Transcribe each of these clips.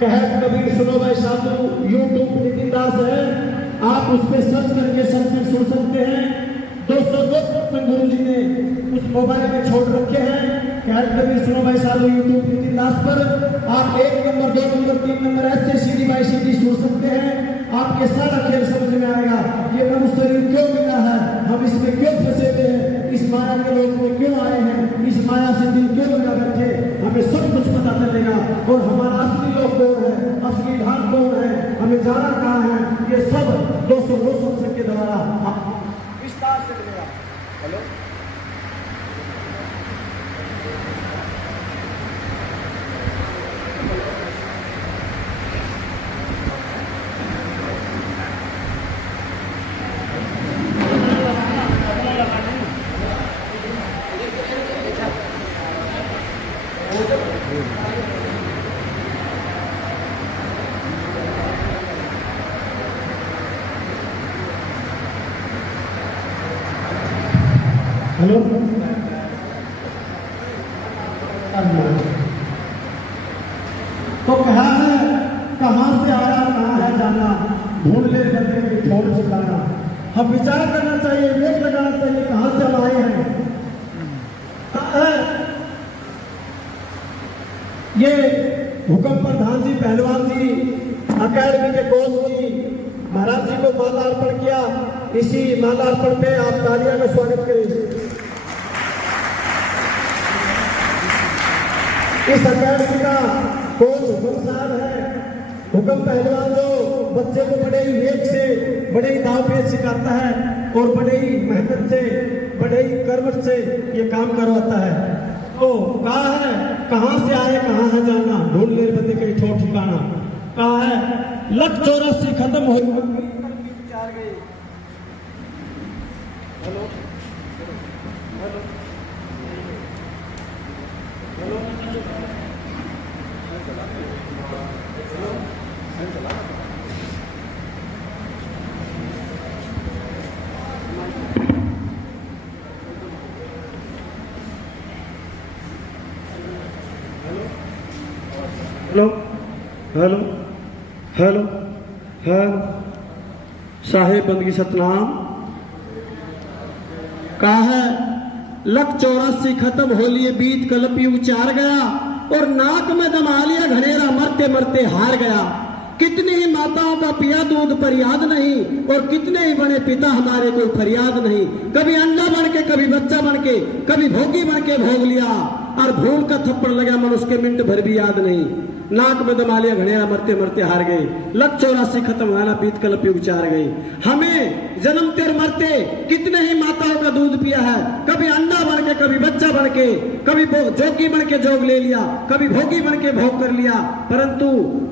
कहत कबीर सुनो भाई साधु यूट्यूब नितिन दास है, आप उस पर सर्च करके सत्संग सुन सकते हैं। 202 सत्संग गुरु जी ने उस मोबाइल में छोड़ रखे हैं। कहत कबीर सुनो भाई साधु यूट्यूब नितिन दास पर आप 1 नंबर 2 नंबर 3 नंबर ऐसे सीडी बाई सीडी सुन सकते हैं। आपके सारा खेल समझ में आएगा। ये मनुष्य शरीर क्यों मिला है, हम इसमें क्यों फंसे हुए हैं, इस माया के लोग में क्यों आए हैं, इस माया से दिल क्यों लगा बैठे, हमें सब कुछ पता चलेगा। और हमारा असली लोग कौन है, असली ढाल कौन है, हमें जाना कहाँ है, ये सब 202 सत्संग के द्वारा विस्तार से मिलेगा। हेलो हेलो तो कहा है कहां से आया कहां है जाना, ढूंढ ले बंदे के छोड़ ठिकाना। हम विचार करना चाहिए, विवेक लगाना चाहिए कहां से हम आए हैं। ये हुक्म प्रधान जी पहलवान जी अकेडमी के कोच जी महाराज जी को माला अर्पण किया। इसी माला अर्पण पे आप तालियां का स्वागत करें। इस अकेडमी का कोच हुक्म साहब है। हुक्म पहलवान जो बच्चे को बड़े ही वेग से बड़े ही दावपेच सिखाता है और बड़े ही मेहनत से बड़े ही कर्मठ से ये काम करवाता है। तो कहा है कहां से आए कहां है जाना, ढूंढ ले बंदे के ठोर ठिकाना। कहा है 184 खत्म हो गई। Hello hello hello hello hello hello hello साहेब बंदगी सतनाम। कहा है 184 खत्म हो लिए बीत कलपी उचार गया और नाक में दमा लिया घनेरा मरते मरते हार गया। कितनी ही माताओं का पिया दूध पर याद नहीं और कितने ही बड़े पिता हमारे कोई फरियाद नहीं। कभी अंडा बन के कभी बच्चा बन के कभी भोगी बन के भोग लिया और भूल का थप्पड़ लगा मन उसके मिनट भर भी याद नहीं। नाक में दमा लिया घनेरा मरते मरते हार गए। 184 खत्म हुआ ना बीत कलपी उचार गई। हमें जन्मते और मरते कितने ही माताओं का दूध पिया है। कभी अंडा बन के कभी बच्चा बन के कभी जोगी बन के जोग ले लिया कभी भोगी बन के भोग कर लिया, परंतु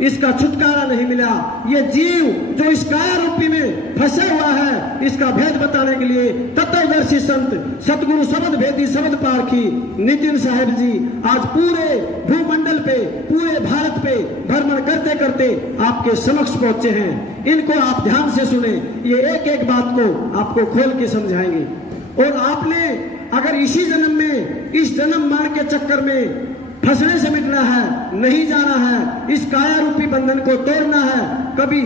इसका छुटकारा नहीं मिला। ये जीव जो इस काया रूपी में फंसा हुआ है, इसका भेद बताने के लिए तत्वदर्शी संत सतगुरु शब्द भेदी शब्द पारखी नितिन साहेब जी आज पूरे भूमंडल पे पूरे भारत पे भ्रमण करते करते आपके समक्ष पहुंचे हैं। इनको आप ध्यान से सुने, ये एक एक बात को आपको खोल के समझाएंगे। और आपने अगर इसी जन्म में इस जन्म मरण के चक्कर में फंसने से मिटना है, नहीं जाना है, इस काया रूपी बंधन को तोड़ना है। कभी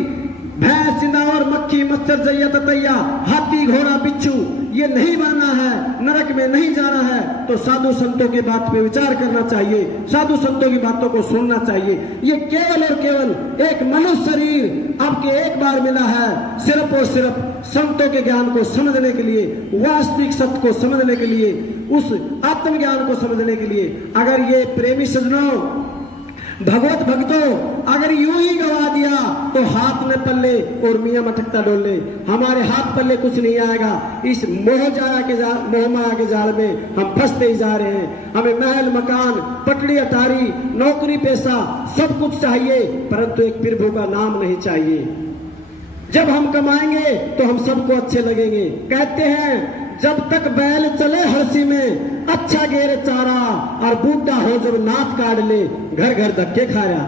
भैंस सिंदावर मक्खी मच्छर जैया ततैया हाथी घोड़ा बिच्छू ये नहीं बनना है, नरक में नहीं जाना है, तो साधु संतों की बात पे विचार करना चाहिए, साधु संतों की बातों को सुनना चाहिए। ये केवल और केवल एक मनुष्य शरीर आपके एक बार मिला है, सिर्फ और सिर्फ संतों के ज्ञान को समझने के लिए, वास्तविक सत्य को समझने के लिए, उस आत्मज्ञान को समझने के लिए। अगर ये प्रेमी सज्जनों भगवत भक्तों अगर यूं ही गवा दिया तो हाथ में पल्ले और मियां मटकता डोले, हमारे हाथ पल्ले कुछ नहीं आएगा। इस मोहमाया के जाल में हम फंसते ही जा रहे हैं। हमें महल मकान पटड़ी अटारी नौकरी पैसा सब कुछ चाहिए, परंतु एक प्रभु का नाम नहीं चाहिए। जब हम कमाएंगे तो हम सबको अच्छे लगेंगे। कहते हैं जब तक बैल चले हरसी में अच्छा घेर चारा और बूढ़ा हो जब नाथ काट ले घर घर धक्के खाया।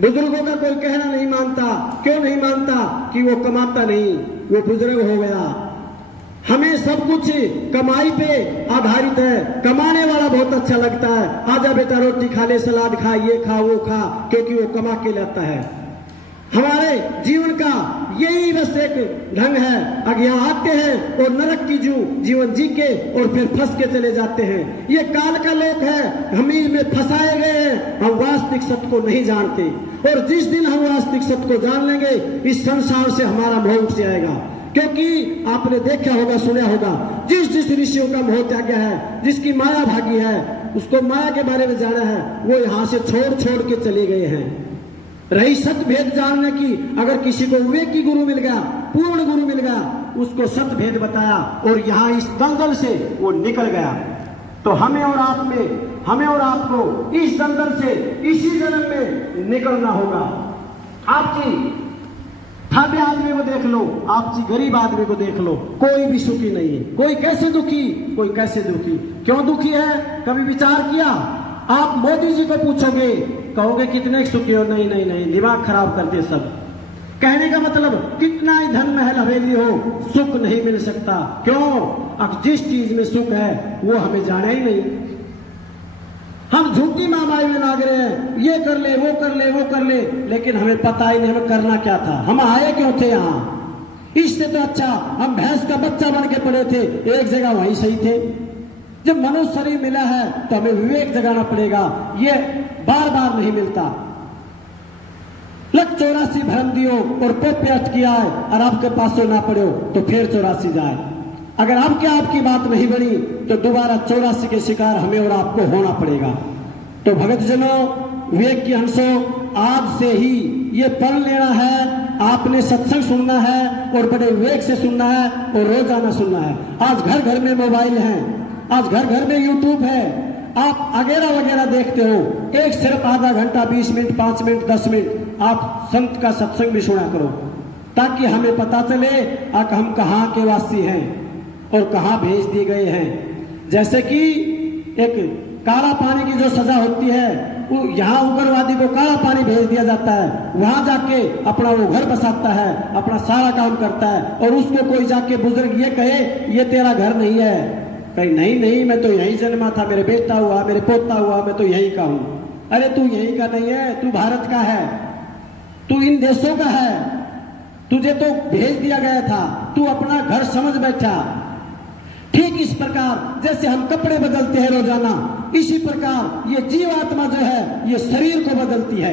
बुजुर्गों का कोई कहना नहीं मानता। क्यों नहीं मानता? कि वो कमाता नहीं, वो बुजुर्ग हो गया। हमें सब कुछ कमाई पे आधारित है। कमाने वाला बहुत अच्छा लगता है, आजा बेटा रोटी खा ले, सलाद खा, ये खा वो खा, क्योंकि वो कमा के लाता है। हमारे जीवन का यही बस एक ढंग है। अज्ञा आते हैं और नरक की जीवन जी के और फिर फंस के चले जाते हैं। ये काल का लोक है, हम इसमें फंसाए गए हैं। हम वास्तविक सत्य को नहीं जानते, और जिस दिन हम वास्तविक सत्य को जान लेंगे, इस संसार से हमारा मोह उठ जाएगा। क्योंकि आपने देखा होगा, सुना होगा, जिस जिस ऋषियों का मोह त्यागा है, जिसकी माया भागी है, उसको माया के बारे में जाना है, वो यहाँ से छोड़ छोड़ के चले गए हैं। रही सत्य भेद जानने की, अगर किसी को विवेक की गुरु मिल गया, पूर्ण गुरु मिल गया, उसको सत्य भेद बताया और यहाँ इस दलदल से वो निकल गया। तो हमें और आपको इस दलदल से इसी जन्म में निकलना होगा। आपकी ठाडे आदमी को देख लो, आपकी गरीब आदमी को देख लो, कोई भी सुखी नहीं है। कोई कैसे दुखी, कोई कैसे दुखी, क्यों दुखी है? कभी विचार किया? आप मोदी जी को पूछोगे, कहोगे कितने सुखी हो? नहीं नहीं नहीं, दिमाग खराब करते सब। कहने का मतलब कितना ही धन महल हवेली हो, सुख नहीं मिल सकता। क्यों? अब जिस चीज में सुख है वो हमें जाना ही नहीं। हम झूठी महामारी में लाग रहे हैं, ये कर ले, वो कर ले, वो कर ले, लेकिन हमें पता ही नहीं हमें करना क्या था, हम आए क्यों थे यहाँ। इससे तो अच्छा हम भैंस का बच्चा बन के पड़े थे, एक जगह वहीं सही थे। जब मनुष्य शरीर मिला है तो हमें विवेक जगाना पड़ेगा, ये बार बार नहीं मिलता। 184 भ्रम दियो और पोपे अटकिया है, और आपके पास ना पड़ो तो फिर 84 जाए। अगर आपकी बात नहीं बनी तो दोबारा 84 के शिकार हमें और आपको होना पड़ेगा। तो भगत जनों, विवेक की हंसों, आज से ही ये पढ़ लेना है, आपने सत्संग सुनना है और बड़े विवेक से सुनना है और रोजाना सुनना है। आज घर घर में मोबाइल है, आज घर घर में यूट्यूब है, आप वगैरह वगैरह देखते हो। एक सिर्फ आधा घंटा, 20 मिनट, 5 मिनट, 10 मिनट आप संत का सत्संग भी सुना करो, ताकि हमें पता चले कि हम कहाँ के वासी हैं और कहाँ भेज दिए गए हैं। जैसे कि एक काला पानी की जो सजा होती है, वो यहाँ उग्रवादी को काला पानी भेज दिया जाता है, वहां जाके अपना वो घर बसाता है, अपना सारा काम करता है, और उसको कोई जाके बुजुर्ग ये कहे ये तेरा घर नहीं है, कहीं नहीं नहीं मैं तो यहीं जन्मा था, मेरे बेटा हुआ, मेरे पोता हुआ, मैं तो यहीं का हूं। अरे तू यहीं का नहीं है, तू भारत का है, तू इन देशों का है, तुझे तो भेज दिया गया था, तू अपना घर समझ बैठा। ठीक इस प्रकार जैसे हम कपड़े बदलते हैं रोजाना, इसी प्रकार ये जीवात्मा जो है ये शरीर को बदलती है।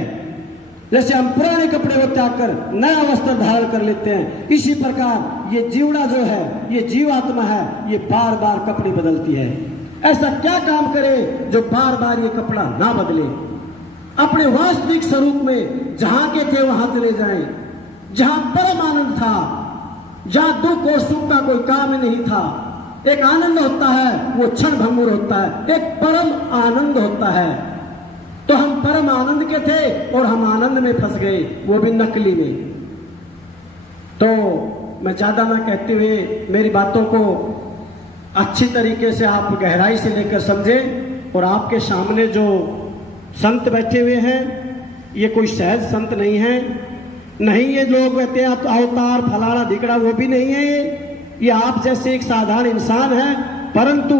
जैसे हम पुराने कपड़े को त्याग कर नया वस्त्र धारण कर लेते हैं, इसी प्रकार ये जीवड़ा जो है, ये जीवात्मा है, ये बार बार कपड़े बदलती है। ऐसा क्या काम करे जो बार बार ये कपड़ा ना बदले? अपने वास्तविक स्वरूप में जहां के थे वहां चले जाएं, जहां परम आनंद था, जहां दुख और सुख का कोई काम नहीं था। एक आनंद होता है, वो क्षण भंगुर होता है, एक परम आनंद होता है। तो हम परम आनंद के थे और हम आनंद में फंस गए, वो भी नकली में। तो मैं ज्यादा ना कहते हुए मेरी बातों को अच्छी तरीके से आप गहराई से लेकर समझें। और आपके सामने जो संत बैठे हुए हैं, ये कोई सहज संत नहीं है, नहीं ये लोग कहते हैं अवतार फलाना धिकड़ा, वो भी नहीं है। ये आप जैसे एक साधारण इंसान है, परंतु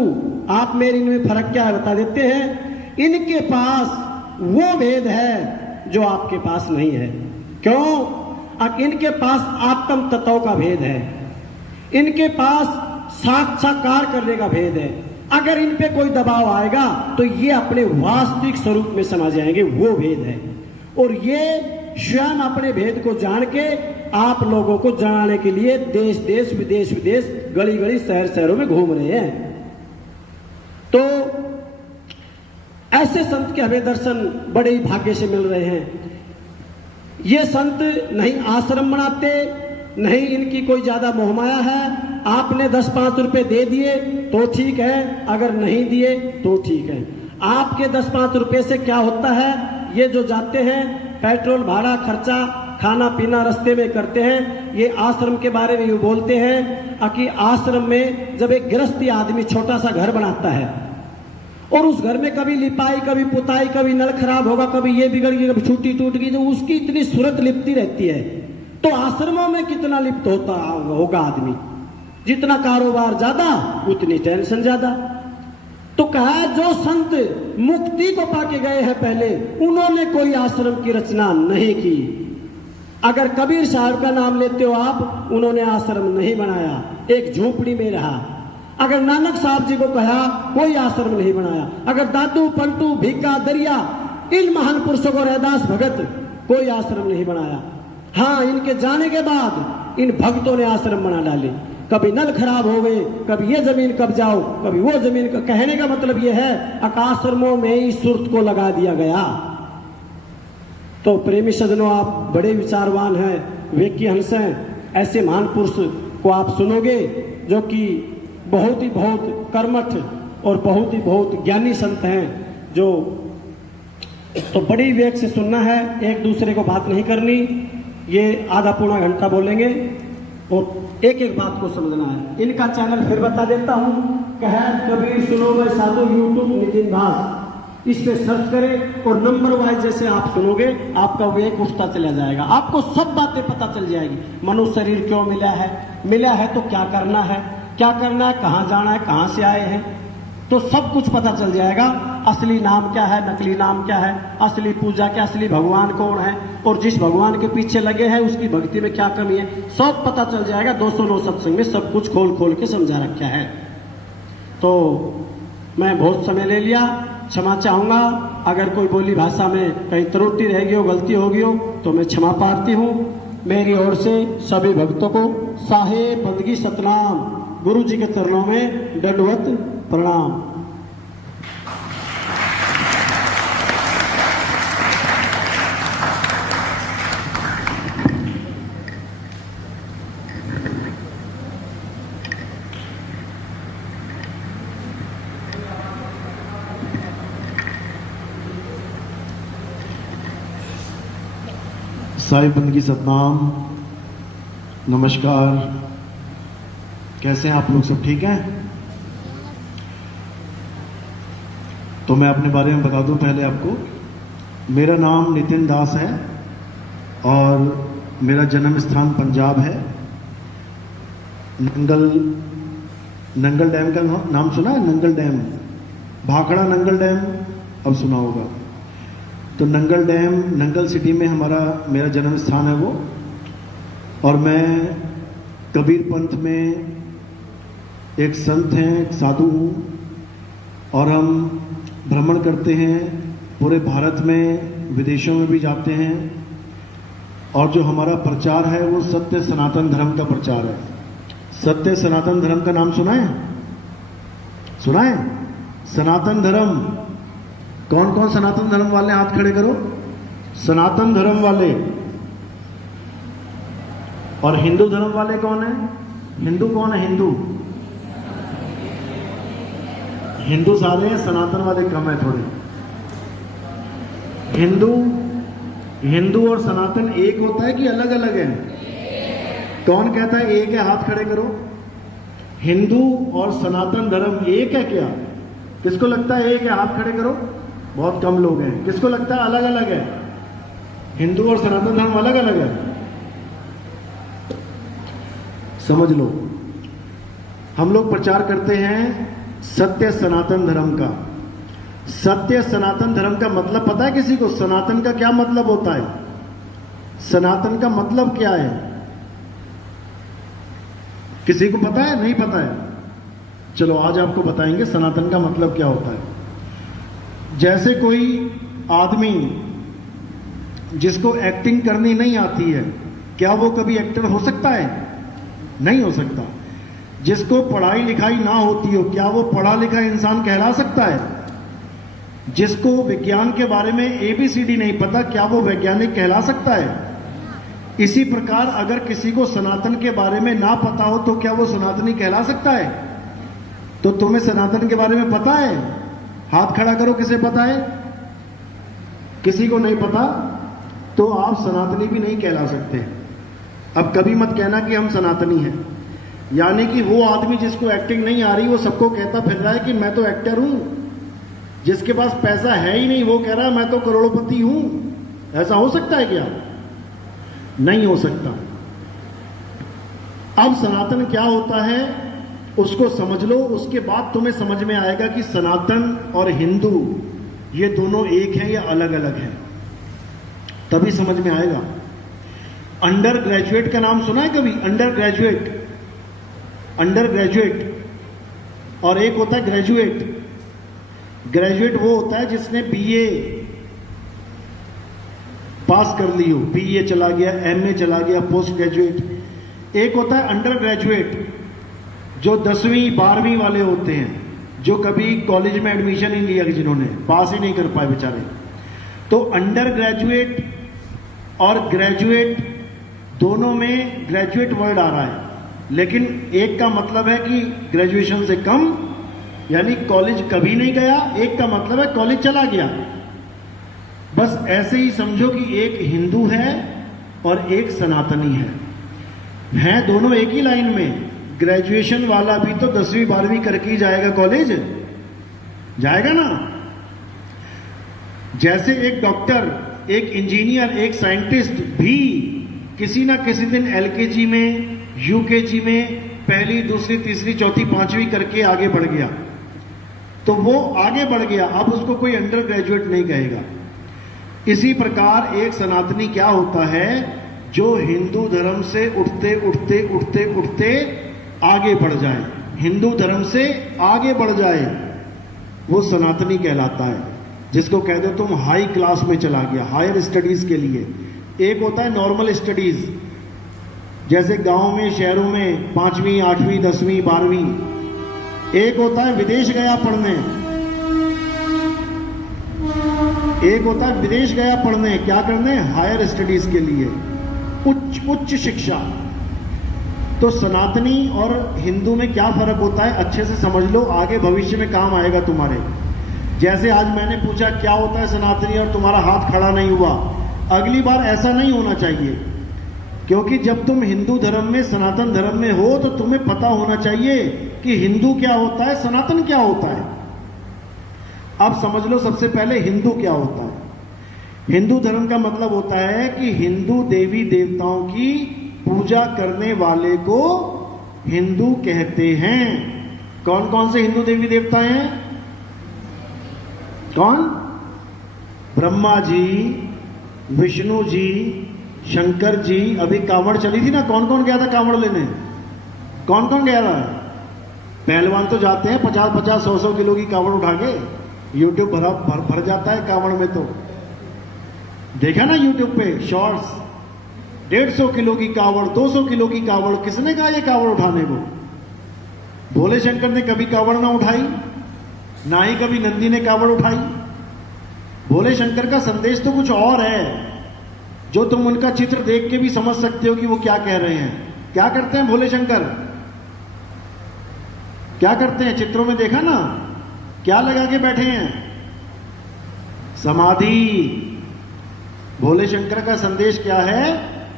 आप मेरे इनमें फर्क क्या है बता देते हैं। इनके पास वो भेद है जो आपके पास नहीं है। क्यों? अब इनके पास आत्म तत्व का भेद है, इनके पास साक्षात्कार करने का भेद है। अगर इन पे कोई दबाव आएगा तो ये अपने वास्तविक स्वरूप में समझ जाएंगे, वो भेद है। और ये स्वयं अपने भेद को जान के आप लोगों को जनाने के लिए देश देश, विदेश विदेश, गली गली, शहर शहरों में घूम रहे हैं। तो ऐसे संत के हमें दर्शन बड़े ही भाग्य से मिल रहे हैं। ये संत नहीं आश्रम बनाते, नहीं इनकी कोई ज्यादा मोहमाया है। आपने 10-5 रुपए दे दिए तो ठीक है, अगर नहीं दिए तो ठीक है। आपके 10-5 रुपए से क्या होता है? ये जो जाते हैं पेट्रोल भाड़ा खर्चा, खाना पीना रास्ते में करते हैं। ये आश्रम के बारे में ये बोलते हैं कि आश्रम में जब एक गृहस्थी आदमी छोटा सा घर बनाता है और उस घर में कभी लिपाई, कभी पुताई, कभी नल खराब होगा, कभी ये बिगड़ गई, कभी छुट्टी टूट गई, तो उसकी इतनी सूरत लिपती रहती है। तो आश्रमों में कितना लिप्त होता होगा आदमी। जितना कारोबार ज्यादा उतनी टेंशन ज्यादा। तो कहा जो संत मुक्ति को पाके गए हैं पहले, उन्होंने कोई आश्रम की रचना नहीं की। अगर कबीर साहब का नाम लेते हो आप, उन्होंने आश्रम नहीं बनाया, एक झोपड़ी में रहा। अगर नानक साहब जी को कहा, कोई आश्रम नहीं बनाया। अगर दादू पंटू भीका दरिया, इन महान पुरुषों को, रैदास भगत, कोई आश्रम नहीं बनाया। हाँ, इनके जाने के बाद इन भक्तों ने आश्रम बना डाले। कभी नल खराब हो गए, कभी ये जमीन कब्जाओ, कभी वो जमीन। कहने का मतलब ये है, आश्रमों में ही सुरत को लगा दिया गया। तो प्रेमी सज्जनों, आप बड़े विचारवान हैं, वेकी हंस हैं। ऐसे महान पुरुष को आप सुनोगे जो कि बहुत ही बहुत कर्मठ और बहुत ही बहुत ज्ञानी संत हैं। जो तो बड़ी विवेक से सुनना है, एक दूसरे को बात नहीं करनी। ये आधा पौना घंटा बोलेंगे और एक एक बात को समझना है। इनका चैनल फिर बता देता हूं, कहत कबीर सुनो वे साधु, यूट्यूब नितिन भास, इस पे सर्च करें और नंबर वाइज जैसे आप सुनोगे, आपका विवेक उठता चला जाएगा। आपको सब बातें पता चल जाएगी। मनुष्य शरीर क्यों मिला है तो क्या करना है, कहाँ जाना है, कहाँ से आए हैं, तो सब कुछ पता चल जाएगा। असली नाम क्या है, नकली नाम क्या है, असली पूजा क्या, असली भगवान कौन है, और जिस भगवान के पीछे लगे हैं उसकी भक्ति में क्या कमी है, सब पता चल जाएगा। 209 सत्संग में सब कुछ खोल खोल के समझा रखा है। तो मैं बहुत समय ले लिया, क्षमा चाहूंगा। अगर कोई बोली भाषा में कहीं त्रुटि रहेगी हो, गलती होगी हो, तो मैं क्षमा प्रार्थी हूँ। मेरी ओर से सभी भक्तों को साहेब बंदगी सतनाम, गुरु जी के चरणों में दंडवत प्रणाम। साहिब बंदगी सतनाम, नमस्कार। कैसे हैं आप लोग? सब ठीक हैं? तो मैं अपने बारे में बता दूं पहले आपको। मेरा नाम नितिन दास है और मेरा जन्म स्थान पंजाब है। नंगल डैम का नाम सुना है? नंगल डैम, भाखड़ा नंगल डैम अब सुना होगा। तो नंगल डैम, नंगल सिटी में मेरा जन्म स्थान है वो। और मैं कबीर पंथ में एक संत हैं, एक साधु हूँ, और हम भ्रमण करते हैं पूरे भारत में, विदेशों में भी जाते हैं। और जो हमारा प्रचार है वो सत्य सनातन धर्म का प्रचार है। सत्य सनातन धर्म का नाम सुना है? सुना है? सनातन धर्म, कौन कौन सनातन धर्म वाले हाथ खड़े करो। सनातन धर्म वाले। और हिंदू धर्म वाले कौन है? हिंदू कौन है? हिंदू सारे हैं, सनातन वाले कम है थोड़े। हिंदू और सनातन एक होता है कि अलग अलग है? कौन कहता है एक है? हाथ खड़े करो। हिंदू और सनातन धर्म एक है क्या? किसको लगता है एक है? हाथ खड़े करो। बहुत कम लोग हैं। किसको लगता है अलग अलग है? हिंदू और सनातन धर्म अलग अलग है? समझ लो, हम लोग प्रचार करते हैं सत्य सनातन धर्म का। सत्य सनातन धर्म का मतलब पता है किसी को? सनातन का क्या मतलब होता है? सनातन का मतलब क्या है? किसी को पता है? नहीं पता है? चलो आज आपको बताएंगे सनातन का मतलब क्या होता है। जैसे कोई आदमी जिसको एक्टिंग करनी नहीं आती है, क्या वो कभी एक्टर हो सकता है? नहीं हो सकता। जिसको पढ़ाई लिखाई ना होती हो, क्या वो पढ़ा लिखा इंसान कहला सकता है? जिसको विज्ञान के बारे में ABCD नहीं पता, क्या वो वैज्ञानिक कहला सकता है? इसी प्रकार अगर किसी को सनातन के बारे में ना पता हो तो क्या वो सनातनी कहला सकता है? तो तुम्हें सनातन के बारे में पता है? हाथ खड़ा करो, किसे पता है? किसी को नहीं पता तो आप सनातनी भी नहीं कहला सकते। अब कभी मत कहना कि हम सनातनी हैं। यानी कि वो आदमी जिसको एक्टिंग नहीं आ रही, वो सबको कहता फिर रहा है कि मैं तो एक्टर हूं। जिसके पास पैसा है ही नहीं, वो कह रहा है मैं तो करोड़पति हूं। ऐसा हो सकता है क्या? नहीं हो सकता। अब सनातन क्या होता है उसको समझ लो, उसके बाद तुम्हें समझ में आएगा कि सनातन और हिंदू ये दोनों एक हैं या अलग अलग हैं, तभी समझ में आएगा। अंडर ग्रेजुएट का नाम सुना है कभी? अंडर ग्रेजुएट और एक होता है ग्रेजुएट। ग्रेजुएट वो होता है जिसने बीए पास कर ली हो, बीए चला गया, एमए चला गया, पोस्ट ग्रेजुएट। एक होता है अंडर ग्रेजुएट जो 10वीं 12वीं वाले होते हैं, जो कभी कॉलेज में एडमिशन ही लिया, जिन्होंने पास ही नहीं कर पाए बेचारे। तो अंडर ग्रेजुएट और ग्रेजुएट दोनों में ग्रेजुएट वर्ड आ रहा है, लेकिन एक का मतलब है कि ग्रेजुएशन से कम, यानी कॉलेज कभी नहीं गया, एक का मतलब है कॉलेज चला गया। बस ऐसे ही समझो कि एक हिंदू है और एक सनातनी है दोनों एक ही लाइन में। ग्रेजुएशन वाला भी तो 10वीं 12वीं करके ही जाएगा कॉलेज, जाएगा ना। जैसे एक डॉक्टर, एक इंजीनियर, एक साइंटिस्ट भी किसी ना किसी दिन एलकेजी में, यूकेजी में पहली, दूसरी, तीसरी, चौथी, पांचवी करके आगे बढ़ गया, तो वो आगे बढ़ गया, अब उसको कोई अंडर ग्रेजुएट नहीं कहेगा। इसी प्रकार एक सनातनी क्या होता है, जो हिंदू धर्म से उठते उठते उठते उठते आगे बढ़ जाए, हिंदू धर्म से आगे बढ़ जाए, वो सनातनी कहलाता है। जिसको कह दो तुम हाई क्लास में चला गया, हायर स्टडीज के लिए। एक होता है नॉर्मल स्टडीज, जैसे गांव में, शहरों में 5वीं 8वीं 10वीं 12वीं। एक होता है विदेश गया पढ़ने, एक होता है विदेश गया पढ़ने, क्या करने? हायर स्टडीज के लिए, उच्च शिक्षा। तो सनातनी और हिंदू में क्या फर्क होता है, अच्छे से समझ लो, आगे भविष्य में काम आएगा तुम्हारे। जैसे आज मैंने पूछा क्या होता है सनातनी और तुम्हारा हाथ खड़ा नहीं हुआ, अगली बार ऐसा नहीं होना चाहिए, क्योंकि जब तुम हिंदू धर्म में, सनातन धर्म में हो, तो तुम्हें पता होना चाहिए कि हिंदू क्या होता है, सनातन क्या होता है। अब समझ लो सबसे पहले हिंदू क्या होता है। हिंदू धर्म का मतलब होता है कि हिंदू देवी देवताओं की पूजा करने वाले को हिंदू कहते हैं। कौन कौन से हिंदू देवी देवता हैं? कौन? ब्रह्मा जी, विष्णु जी, शंकर जी। अभी कांवड़ चली थी ना, कौन कौन गया था कांवड़ लेने? कौन कौन गया था? पहलवान तो जाते हैं 50-50 100-100 किलो की कांवड़ उठा के, यूट्यूब भर जाता है कांवड़ में। तो देखा ना यूट्यूब पे शॉर्ट्स, 150 किलो की कांवड़, 200 किलो की कांवड़। किसने कहा ये कांवड़ उठाने को? भोले शंकर ने कभी कांवड़ ना उठाई, ना ही कभी नंदी ने कांवड़ उठाई। भोले शंकर का संदेश तो कुछ और है, जो तुम उनका चित्र देख के भी समझ सकते हो कि वो क्या कह रहे हैं। क्या करते हैं भोले शंकर? क्या करते हैं? चित्रों में देखा ना, क्या लगा के बैठे हैं? समाधि। भोले शंकर का संदेश क्या है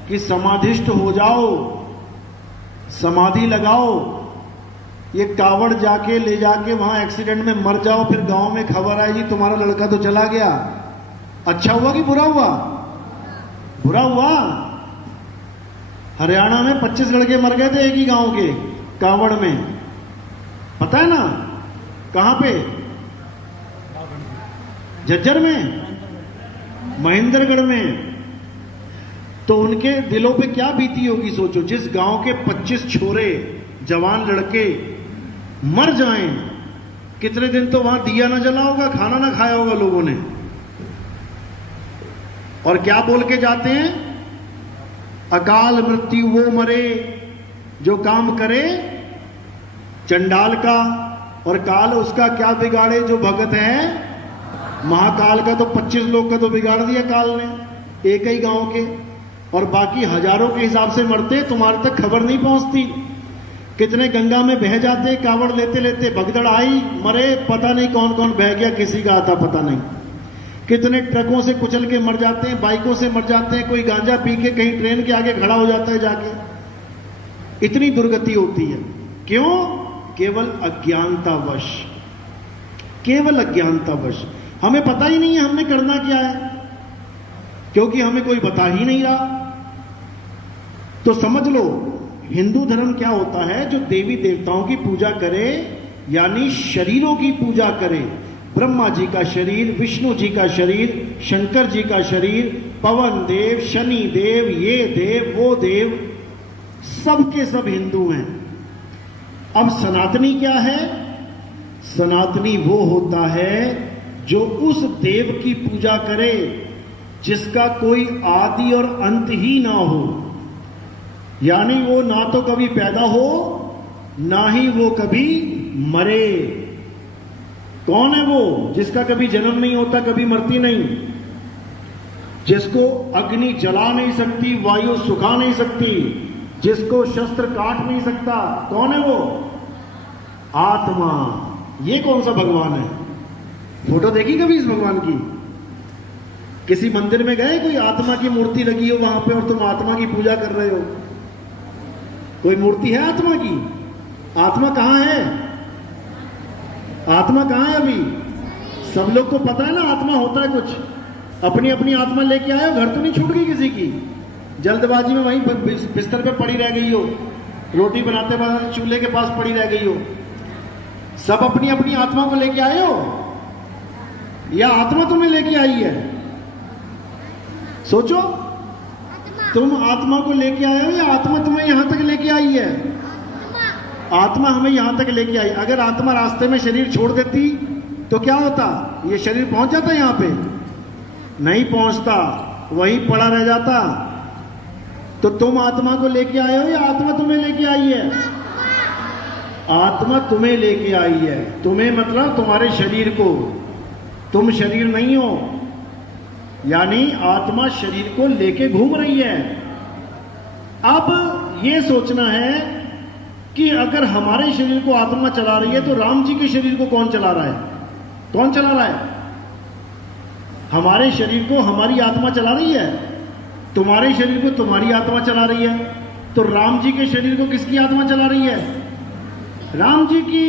कि समाधिष्ट हो जाओ, समाधि लगाओ। ये कावड़ जाके ले जाके वहां एक्सीडेंट में मर जाओ, फिर गांव में खबर आएगी तुम्हारा लड़का तो चला गया। अच्छा हुआ कि बुरा हुआ? बुरा हुआ। हरियाणा में 25 लड़के मर गए थे एक ही गांव के कावड़ में, पता है ना? कहां पे? झज्जर में, महेंद्रगढ़ में। तो उनके दिलों पे क्या बीती होगी सोचो, जिस गांव के 25 छोरे जवान लड़के मर जाएं, कितने दिन तो वहां दिया ना जला होगा, खाना ना खाया होगा लोगों ने। और क्या बोल के जाते हैं? अकाल मृत्यु वो मरे जो काम करे चंडाल का, और काल उसका क्या बिगाड़े जो भगत है महाकाल का। तो 25 लोग का तो बिगाड़ दिया काल ने एक ही गांव के, और बाकी हजारों के हिसाब से मरते, तुम्हारे तक खबर नहीं पहुंचती। कितने गंगा में बह जाते कावड़ लेते लेते, भगदड़ आई मरे, पता नहीं कौन कौन बह गया, किसी का आता पता नहीं। कितने ट्रकों से कुचल के मर जाते हैं, बाइकों से मर जाते हैं, कोई गांजा पी के कहीं ट्रेन के आगे खड़ा हो जाता है जाके। इतनी दुर्गति होती है, क्यों? केवल अज्ञानतावश, केवल अज्ञानतावश। हमें पता ही नहीं है हमने करना क्या है, क्योंकि हमें कोई बता ही नहीं रहा। तो समझ लो हिंदू धर्म क्या होता है? जो देवी देवताओं की पूजा करे, यानी शरीरों की पूजा करे। ब्रह्मा जी का शरीर, विष्णु जी का शरीर, शंकर जी का शरीर, पवन देव, शनि देव, ये देव, वो देव, सब के सब हिंदू हैं। अब सनातनी क्या है? सनातनी वो होता है जो उस देव की पूजा करे जिसका कोई आदि और अंत ही ना हो, यानी वो ना तो कभी पैदा हो ना ही वो कभी मरे। कौन है वो? जिसका कभी जन्म नहीं होता, कभी मरती नहीं, जिसको अग्नि जला नहीं सकती, वायु सुखा नहीं सकती, जिसको शस्त्र काट नहीं सकता। कौन है वो? आत्मा। ये कौन सा भगवान है? फोटो देखी कभी इस भगवान की? किसी मंदिर में गए, कोई आत्मा की मूर्ति लगी हो वहां पे और तुम आत्मा की पूजा कर रहे हो? कोई मूर्ति है आत्मा की? आत्मा कहां है? आत्मा कहां है? अभी सब लोग को पता है ना आत्मा होता है कुछ। अपनी अपनी आत्मा लेके आए हो, घर तो नहीं छूट गई किसी की? जल्दबाजी में वहीं बिस्तर पे पड़ी रह गई हो, रोटी बनाते बनाते चूल्हे के पास पड़ी रह गई हो। सब अपनी अपनी आत्मा को लेके आए हो या आत्मा तुम्हें लेके आई है? सोचो, तुम आत्मा को लेके आए हो या आत्मा तुम्हें यहां तक लेके आई है? आत्मा हमें यहां तक लेके आई। अगर आत्मा रास्ते में शरीर छोड़ देती तो क्या होता? ये शरीर पहुंच जाता यहां पे? नहीं पहुंचता, वहीं पड़ा रह जाता। तो तुम आत्मा को लेके आए हो या आत्मा तुम्हें लेके आई है? आत्मा तुम्हें लेके आई है। तुम्हें मतलब तुम्हारे शरीर को, तुम शरीर नहीं हो, यानी आत्मा शरीर को लेके घूम रही है। अब ये सोचना है कि अगर हमारे शरीर को आत्मा चला रही है तो राम जी के शरीर को कौन चला रहा है? कौन चला रहा है? हमारे शरीर को हमारी आत्मा चला रही है, तुम्हारे शरीर को तुम्हारी आत्मा चला रही है। तो राम जी के शरीर को किसकी आत्मा चला रही है? राम जी की।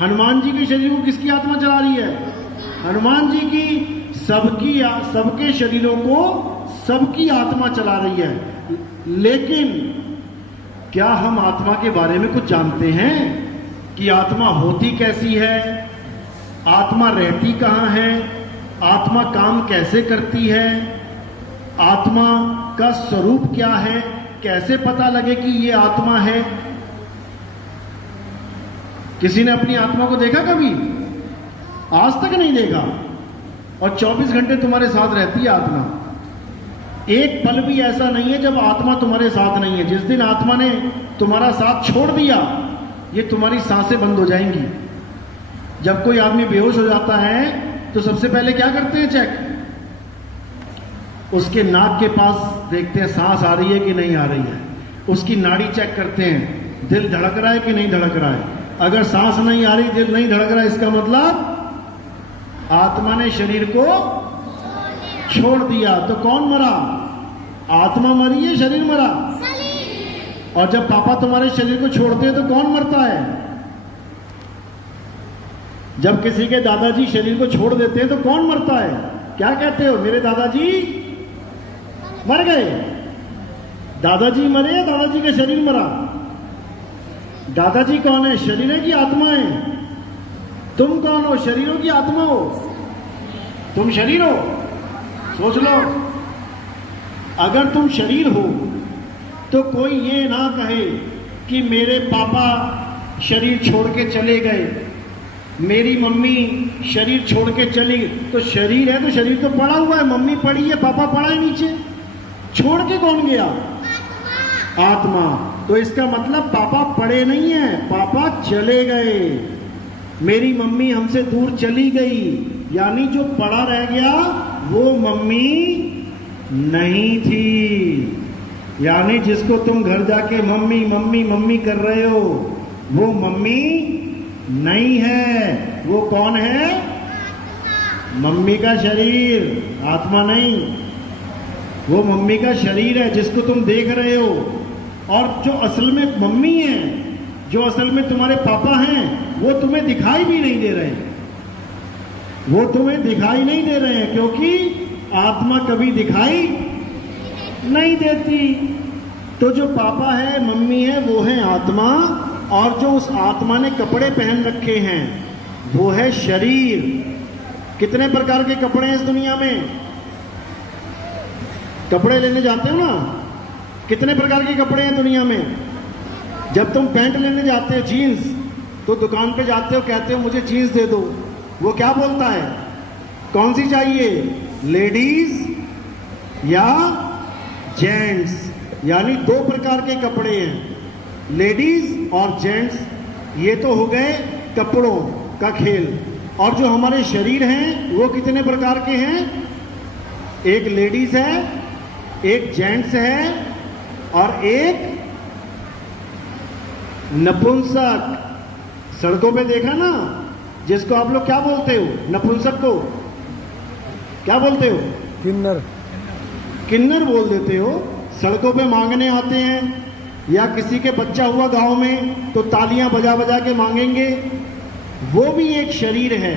हनुमान जी के शरीर को किसकी आत्मा चला रही है? हनुमान जी की। सबके शरीरों को सबकी आत्मा चला रही है। लेकिन क्या हम आत्मा के बारे में कुछ जानते हैं कि आत्मा होती कैसी है, आत्मा रहती कहां है, आत्मा काम कैसे करती है, आत्मा का स्वरूप क्या है, कैसे पता लगे कि ये आत्मा है? किसी ने अपनी आत्मा को देखा कभी? आज तक नहीं देखा। और 24 घंटे तुम्हारे साथ रहती है आत्मा। एक पल भी ऐसा नहीं है जब आत्मा तुम्हारे साथ नहीं है। जिस दिन आत्मा ने तुम्हारा साथ छोड़ दिया, ये तुम्हारी सांसें बंद हो जाएंगी। जब कोई आदमी बेहोश हो जाता है तो सबसे पहले क्या करते हैं? चेक। उसके नाक के पास देखते हैं सांस आ रही है कि नहीं आ रही है। उसकी नाड़ी चेक करते हैं, दिल धड़क रहा है कि नहीं धड़क रहा है। अगर सांस नहीं आ रही, दिल नहीं धड़क रहा, इसका मतलब आत्मा ने शरीर को छोड़ दिया। तो कौन मरा? आत्मा मरी है, शरीर मरा? और जब पापा तुम्हारे शरीर को छोड़ते हैं तो कौन मरता है? जब किसी के दादाजी शरीर को छोड़ देते हैं तो कौन मरता है? क्या कहते हो? मेरे दादाजी मर गए। दादाजी मरे, दादाजी का शरीर मरा। दादाजी कौन है? शरीर है कि आत्मा है? तुम कौन हो? शरीरों की आत्मा हो? तुम शरीर हो? सोच लो, अगर तुम शरीर हो तो कोई ये ना कहे कि मेरे पापा शरीर छोड़ के चले गए, मेरी मम्मी शरीर छोड़ के चली गई। तो शरीर है तो शरीर तो पड़ा हुआ है, मम्मी पड़ी है, पापा पड़ा है नीचे। छोड़ के कौन गया? आत्मा। तो इसका मतलब पापा पड़े नहीं है, पापा चले गए। मेरी मम्मी हमसे दूर चली गई, यानी जो पड़ा रह गया वो मम्मी नहीं थी। यानी जिसको तुम घर जाके मम्मी मम्मी मम्मी कर रहे हो वो मम्मी नहीं है। वो कौन है? मम्मी का शरीर, आत्मा नहीं। वो मम्मी का शरीर है जिसको तुम देख रहे हो। और जो असल में मम्मी है, जो असल में तुम्हारे पापा हैं, वो तुम्हें दिखाई भी नहीं दे रहे। वो तुम्हें दिखाई नहीं दे रहे हैं क्योंकि आत्मा कभी दिखाई नहीं देती। तो जो पापा है, मम्मी है, वो है आत्मा, और जो उस आत्मा ने कपड़े पहन रखे हैं वो है शरीर। कितने प्रकार के कपड़े हैं इस दुनिया में? कपड़े लेने जाते हो ना, कितने प्रकार के कपड़े हैं दुनिया में? जब तुम पैंट लेने जाते हो, जीन्स, तो दुकान पे जाते हो, कहते हो मुझे जीन्स दे दो, वो क्या बोलता है? कौन सी चाहिए, लेडीज या जेंट्स? यानी दो प्रकार के कपड़े हैं, लेडीज और जेंट्स। ये तो हो गए कपड़ों का खेल। और जो हमारे शरीर हैं वो कितने प्रकार के हैं? एक लेडीज है, एक जेंट्स है, और एक नपुंसक। सड़कों पे देखा ना, जिसको आप लोग क्या बोलते हो? नपुंसक को क्या बोलते हो? किन्नर। किन्नर बोल देते हो। सड़कों पे मांगने आते हैं, या किसी के बच्चा हुआ गांव में तो तालियां बजा बजा के मांगेंगे। वो भी एक शरीर है,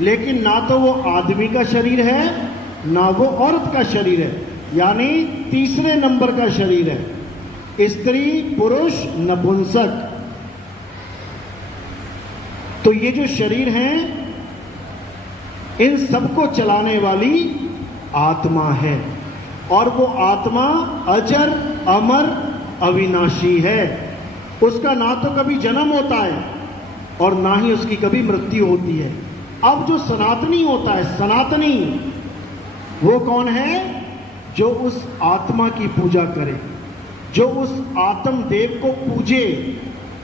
लेकिन ना तो वो आदमी का शरीर है ना वो औरत का शरीर है, यानी तीसरे नंबर का शरीर है, स्त्री, पुरुष, नपुंसक। तो ये जो शरीर हैं, इन सबको चलाने वाली आत्मा है, और वो आत्मा अजर, अमर, अविनाशी है। उसका ना तो कभी जन्म होता है और ना ही उसकी कभी मृत्यु होती है। अब जो सनातनी होता है, सनातनी, वो कौन है? जो उस आत्मा की पूजा करे, जो उस आत्म देव को पूजे।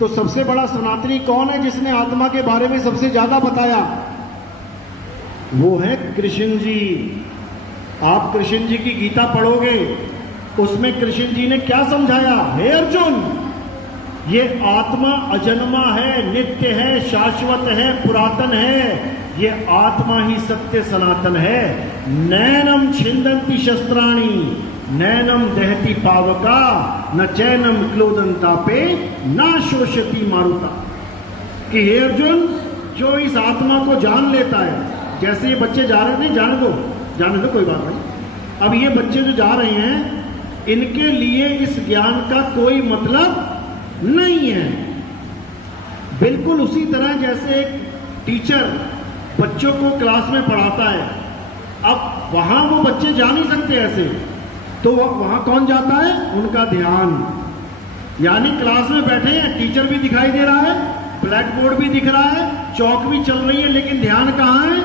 तो सबसे बड़ा सनातनी कौन है जिसने आत्मा के बारे में सबसे ज्यादा बताया? वो है कृष्ण जी। आप कृष्ण जी की गीता पढ़ोगे, उसमें कृष्ण जी ने क्या समझाया? हे अर्जुन, ये आत्मा अजन्मा है, नित्य है, शाश्वत है, पुरातन है। ये आत्मा ही सत्य सनातन है। नैनम छिंदंती शस्त्राणी, नैनम दहती पावका, न चैनम क्लोदंतापे, न शोषती मारुता। कि हे अर्जुन, जो इस आत्मा को जान लेता है, जैसे ये बच्चे जा रहे थे, जाने दो कोई बात नहीं। अब ये बच्चे जो जा रहे हैं, इनके लिए इस ज्ञान का कोई मतलब नहीं है। बिल्कुल उसी तरह जैसे एक टीचर बच्चों को क्लास में पढ़ाता है, अब वहां वो बच्चे जा नहीं सकते ऐसे, तो वहां कौन जाता है? उनका ध्यान। यानी क्लास में बैठे हैं, टीचर भी दिखाई दे रहा है, ब्लैक बोर्ड भी दिख रहा है, चौक भी चल रही है, लेकिन ध्यान कहाँ है?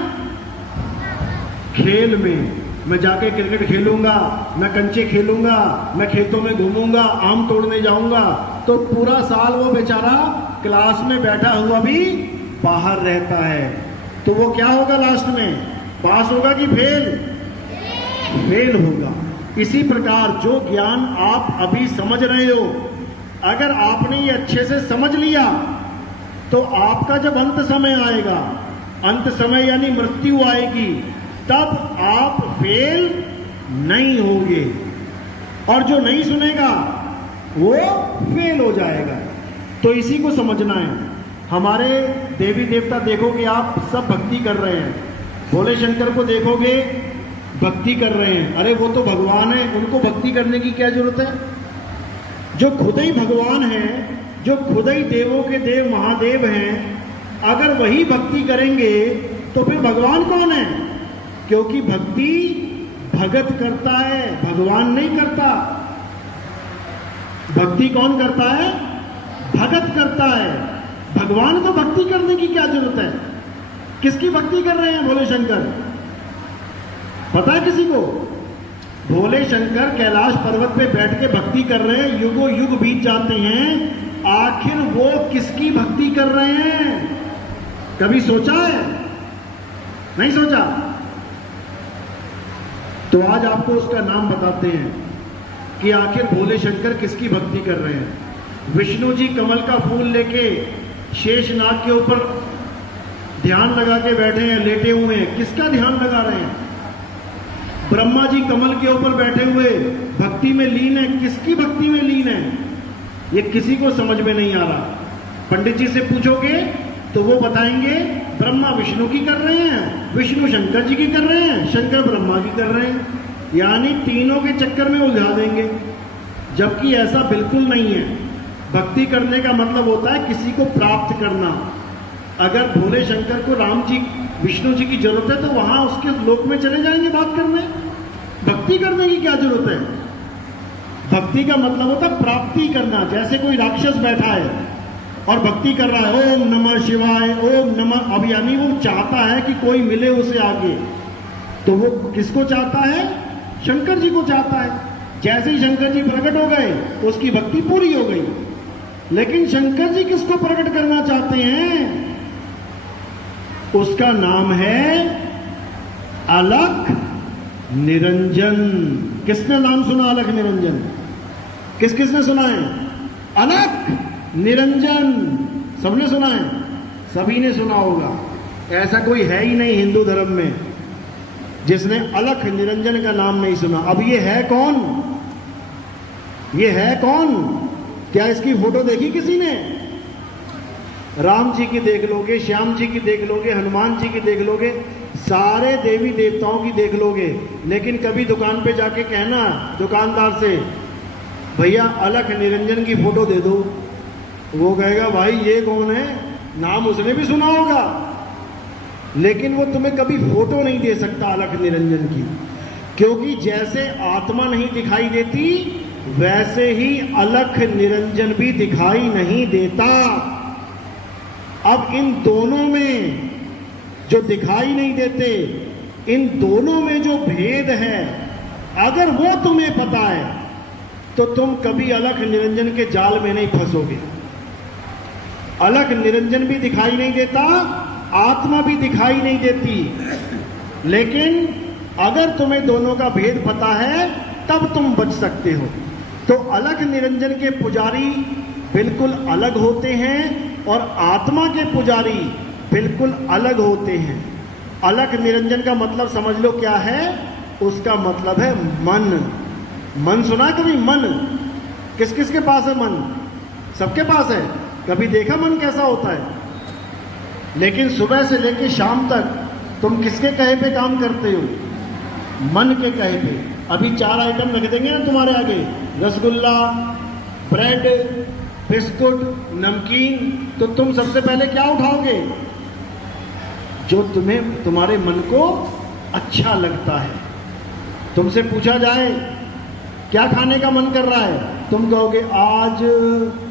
खेल में। मैं जाके क्रिकेट खेलूंगा, मैं कंचे खेलूंगा, मैं खेतों में घूमूंगा, आम तोड़ने जाऊंगा। तो पूरा साल वो बेचारा क्लास में बैठा हुआ भी बाहर रहता है। तो वो क्या होगा लास्ट में? पास होगा कि फेल? फेल होगा। इसी प्रकार जो ज्ञान आप अभी समझ रहे हो, अगर आपने ये अच्छे से समझ लिया, तो आपका जब अंत समय आएगा, अंत समय यानी मृत्यु आएगी, तब आप फेल नहीं होंगे। और जो नहीं सुनेगा वो फेल हो जाएगा। तो इसी को समझना है। हमारे देवी देवता देखोगे आप, सब भक्ति कर रहे हैं। भोले शंकर को देखोगे, भक्ति कर रहे हैं। अरे वो तो भगवान है, उनको भक्ति करने की क्या जरूरत है? जो खुद ही भगवान है, जो खुद ही देवों के देव महादेव हैं, अगर वही भक्ति करेंगे तो फिर भगवान कौन है? क्योंकि भक्ति भगत करता है, भगवान नहीं करता। भक्ति कौन करता है? भगत करता है। भगवान को भक्ति करने की क्या जरूरत है? किसकी भक्ति कर रहे हैं भोले शंकर? पता है किसी को? भोले शंकर कैलाश पर्वत पे बैठ के भक्ति कर रहे हैं, युगों युग बीत जाते हैं, आखिर वो किसकी भक्ति कर रहे हैं? कभी सोचा है? नहीं सोचा? तो आज आपको उसका नाम बताते हैं कि आखिर भोले शंकर किसकी भक्ति कर रहे हैं। विष्णु जी कमल का फूल लेके शेषनाग के ऊपर ध्यान लगा के बैठे हैं, लेटे हुए हैं, किसका ध्यान लगा रहे हैं? ब्रह्मा जी कमल के ऊपर बैठे हुए भक्ति में लीन है, किसकी भक्ति में लीन है? ये किसी को समझ में नहीं आ रहा। पंडित जी से पूछोगे तो वो बताएंगे ब्रह्मा विष्णु की कर रहे हैं, विष्णु शंकर जी की कर रहे हैं, शंकर ब्रह्मा की कर रहे हैं। यानी तीनों के चक्कर में उलझा देंगे। जबकि ऐसा बिल्कुल नहीं है। भक्ति करने का मतलब होता है किसी को प्राप्त करना। अगर भोले शंकर को राम जी विष्णु जी की जरूरत है तो वहां उसके लोक में चले जाएंगे बात करने, भक्ति करने की क्या जरूरत है। भक्ति का मतलब होता है प्राप्ति करना। जैसे कोई राक्षस बैठा है और भक्ति कर रहा है, ओम नमः शिवाय, ओम नमः, अब यानी वो चाहता है कि कोई मिले उसे आगे, तो वो किसको चाहता है? शंकर जी को चाहता है। जैसे ही शंकर जी प्रकट हो गए तो उसकी भक्ति पूरी हो गई। लेकिन शंकर जी किसको प्रकट करना चाहते हैं? उसका नाम है अलख निरंजन। किसने नाम सुना अलख निरंजन? किस किसने सुना है? अलख निरंजन सबने सुना है? सभी ने सुना होगा। ऐसा कोई है ही नहीं हिंदू धर्म में जिसने अलख निरंजन का नाम नहीं सुना। अब ये है कौन? ये है कौन? क्या इसकी फोटो देखी किसी ने? राम जी की देख लोगे, श्याम जी की देख लोगे, हनुमान जी की देख लोगे, सारे देवी देवताओं की देख लोगे, लेकिन कभी दुकान पे जाके कहना दुकानदार से, भैया अलख निरंजन की फोटो दे दो, वो कहेगा भाई ये कौन है? नाम उसने भी सुना होगा, लेकिन वो तुम्हें कभी फोटो नहीं दे सकता अलख निरंजन की। क्योंकि जैसे आत्मा नहीं दिखाई देती वैसे ही अलख निरंजन भी दिखाई नहीं देता। अब इन दोनों में जो दिखाई नहीं देते, इन दोनों में जो भेद है, अगर वो तुम्हें पता है तो तुम कभी अलख निरंजन के जाल में नहीं फंसोगे। अलख निरंजन भी दिखाई नहीं देता, आत्मा भी दिखाई नहीं देती, लेकिन अगर तुम्हें दोनों का भेद पता है तब तुम बच सकते हो। तो अलख निरंजन के पुजारी बिल्कुल अलग होते हैं और आत्मा के पुजारी बिल्कुल अलग होते हैं। अलख निरंजन का मतलब समझ लो क्या है? उसका मतलब है मन। मन सुना कभी? मन किस किस के पास है? मन सबके पास है। कभी देखा मन कैसा होता है? लेकिन सुबह से लेकर शाम तक तुम किसके कहे पे काम करते हो? मन के कहे पे। अभी 4 आइटम रख देंगे ना तुम्हारे आगे, रसगुल्ला, ब्रेड, बिस्कुट, नमकीन, तो तुम सबसे पहले क्या उठाओगे? जो तुम्हें तुम्हारे मन को अच्छा लगता है। तुमसे पूछा जाए क्या खाने का मन कर रहा है, तुम कहोगे आज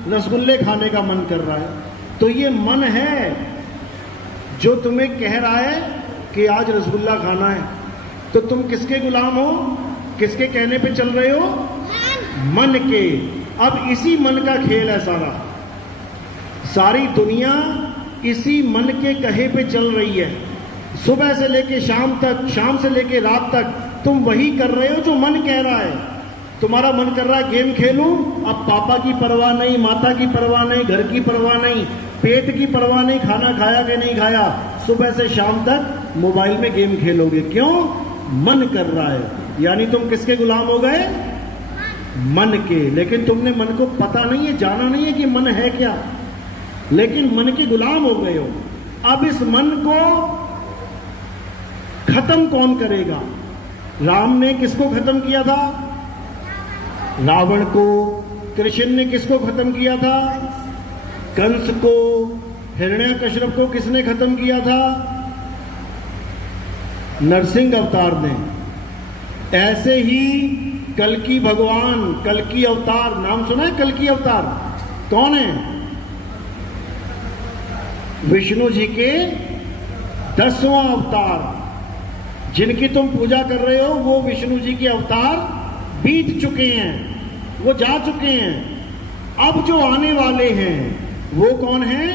रसगुल्ले खाने का मन कर रहा है। तो ये मन है जो तुम्हें कह रहा है कि आज रसगुल्ला खाना है। तो तुम किसके गुलाम हो? किसके कहने पे चल रहे हो? मन के। अब इसी मन का खेल है सारा। सारी दुनिया इसी मन के कहे पे चल रही है। सुबह से लेके शाम तक, शाम से लेके रात तक तुम वही कर रहे हो जो मन कह रहा है। तुम्हारा मन कर रहा है गेम खेलूं, अब पापा की परवाह नहीं, माता की परवाह नहीं, घर की परवाह नहीं, पेट की परवाह नहीं, खाना खाया कि नहीं खाया, सुबह से शाम तक मोबाइल में गेम खेलोगे। क्यों? मन कर रहा है। यानी तुम किसके गुलाम हो गए? मन के। लेकिन तुमने मन को पता नहीं है, जाना नहीं है कि मन है क्या, लेकिन मन के गुलाम हो गए हो। अब इस मन को खत्म कौन करेगा? राम ने किसको खत्म किया था? रावण को। कृष्ण ने किसको खत्म किया था? कंस को। हिरण्यकश्यप को किसने खत्म किया था? नरसिंह अवतार ने। ऐसे ही कल्कि भगवान, कल्कि अवतार, नाम सुना है कल्कि अवतार? कौन है? विष्णु जी के 10वां अवतार। जिनकी तुम पूजा कर रहे हो वो विष्णु जी के अवतार बीत चुके हैं, वो जा चुके हैं। अब जो आने वाले हैं वो कौन है?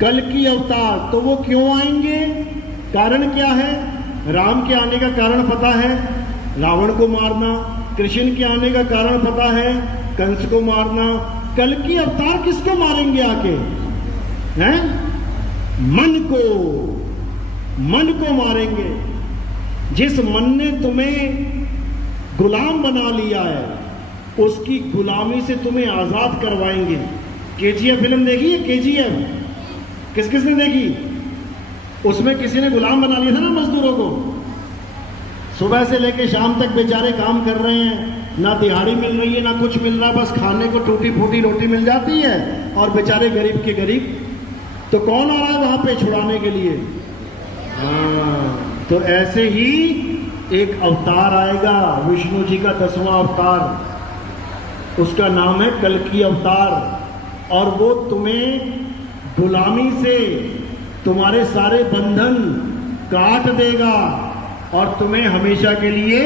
कल्कि अवतार। तो वो क्यों आएंगे? कारण क्या है? राम के आने का कारण पता है, रावण को मारना। कृष्ण के आने का कारण पता है, कंस को मारना। कल्कि अवतार किसको मारेंगे आके? हैं? मन को। मन को मारेंगे। जिस मन ने तुम्हें गुलाम बना लिया है उसकी गुलामी से तुम्हें आजाद करवाएंगे। केजीएफ फिल्म देखी है? केजीएफ किस किसने देखी? उसमें किसी ने गुलाम बना लिया था ना मजदूरों को। सुबह से लेकर शाम तक बेचारे काम कर रहे हैं, ना दिहाड़ी मिल रही है ना कुछ मिल रहा, बस खाने को टूटी फूटी रोटी मिल जाती है और बेचारे गरीब के गरीब। तो कौन आ रहा है वहां पे छुड़ाने के लिए? तो ऐसे ही एक अवतार आएगा, विष्णु जी का 10वां अवतार, उसका नाम है कल्कि अवतार। और वो तुम्हें गुलामी से तुम्हारे सारे बंधन काट देगा और तुम्हें हमेशा के लिए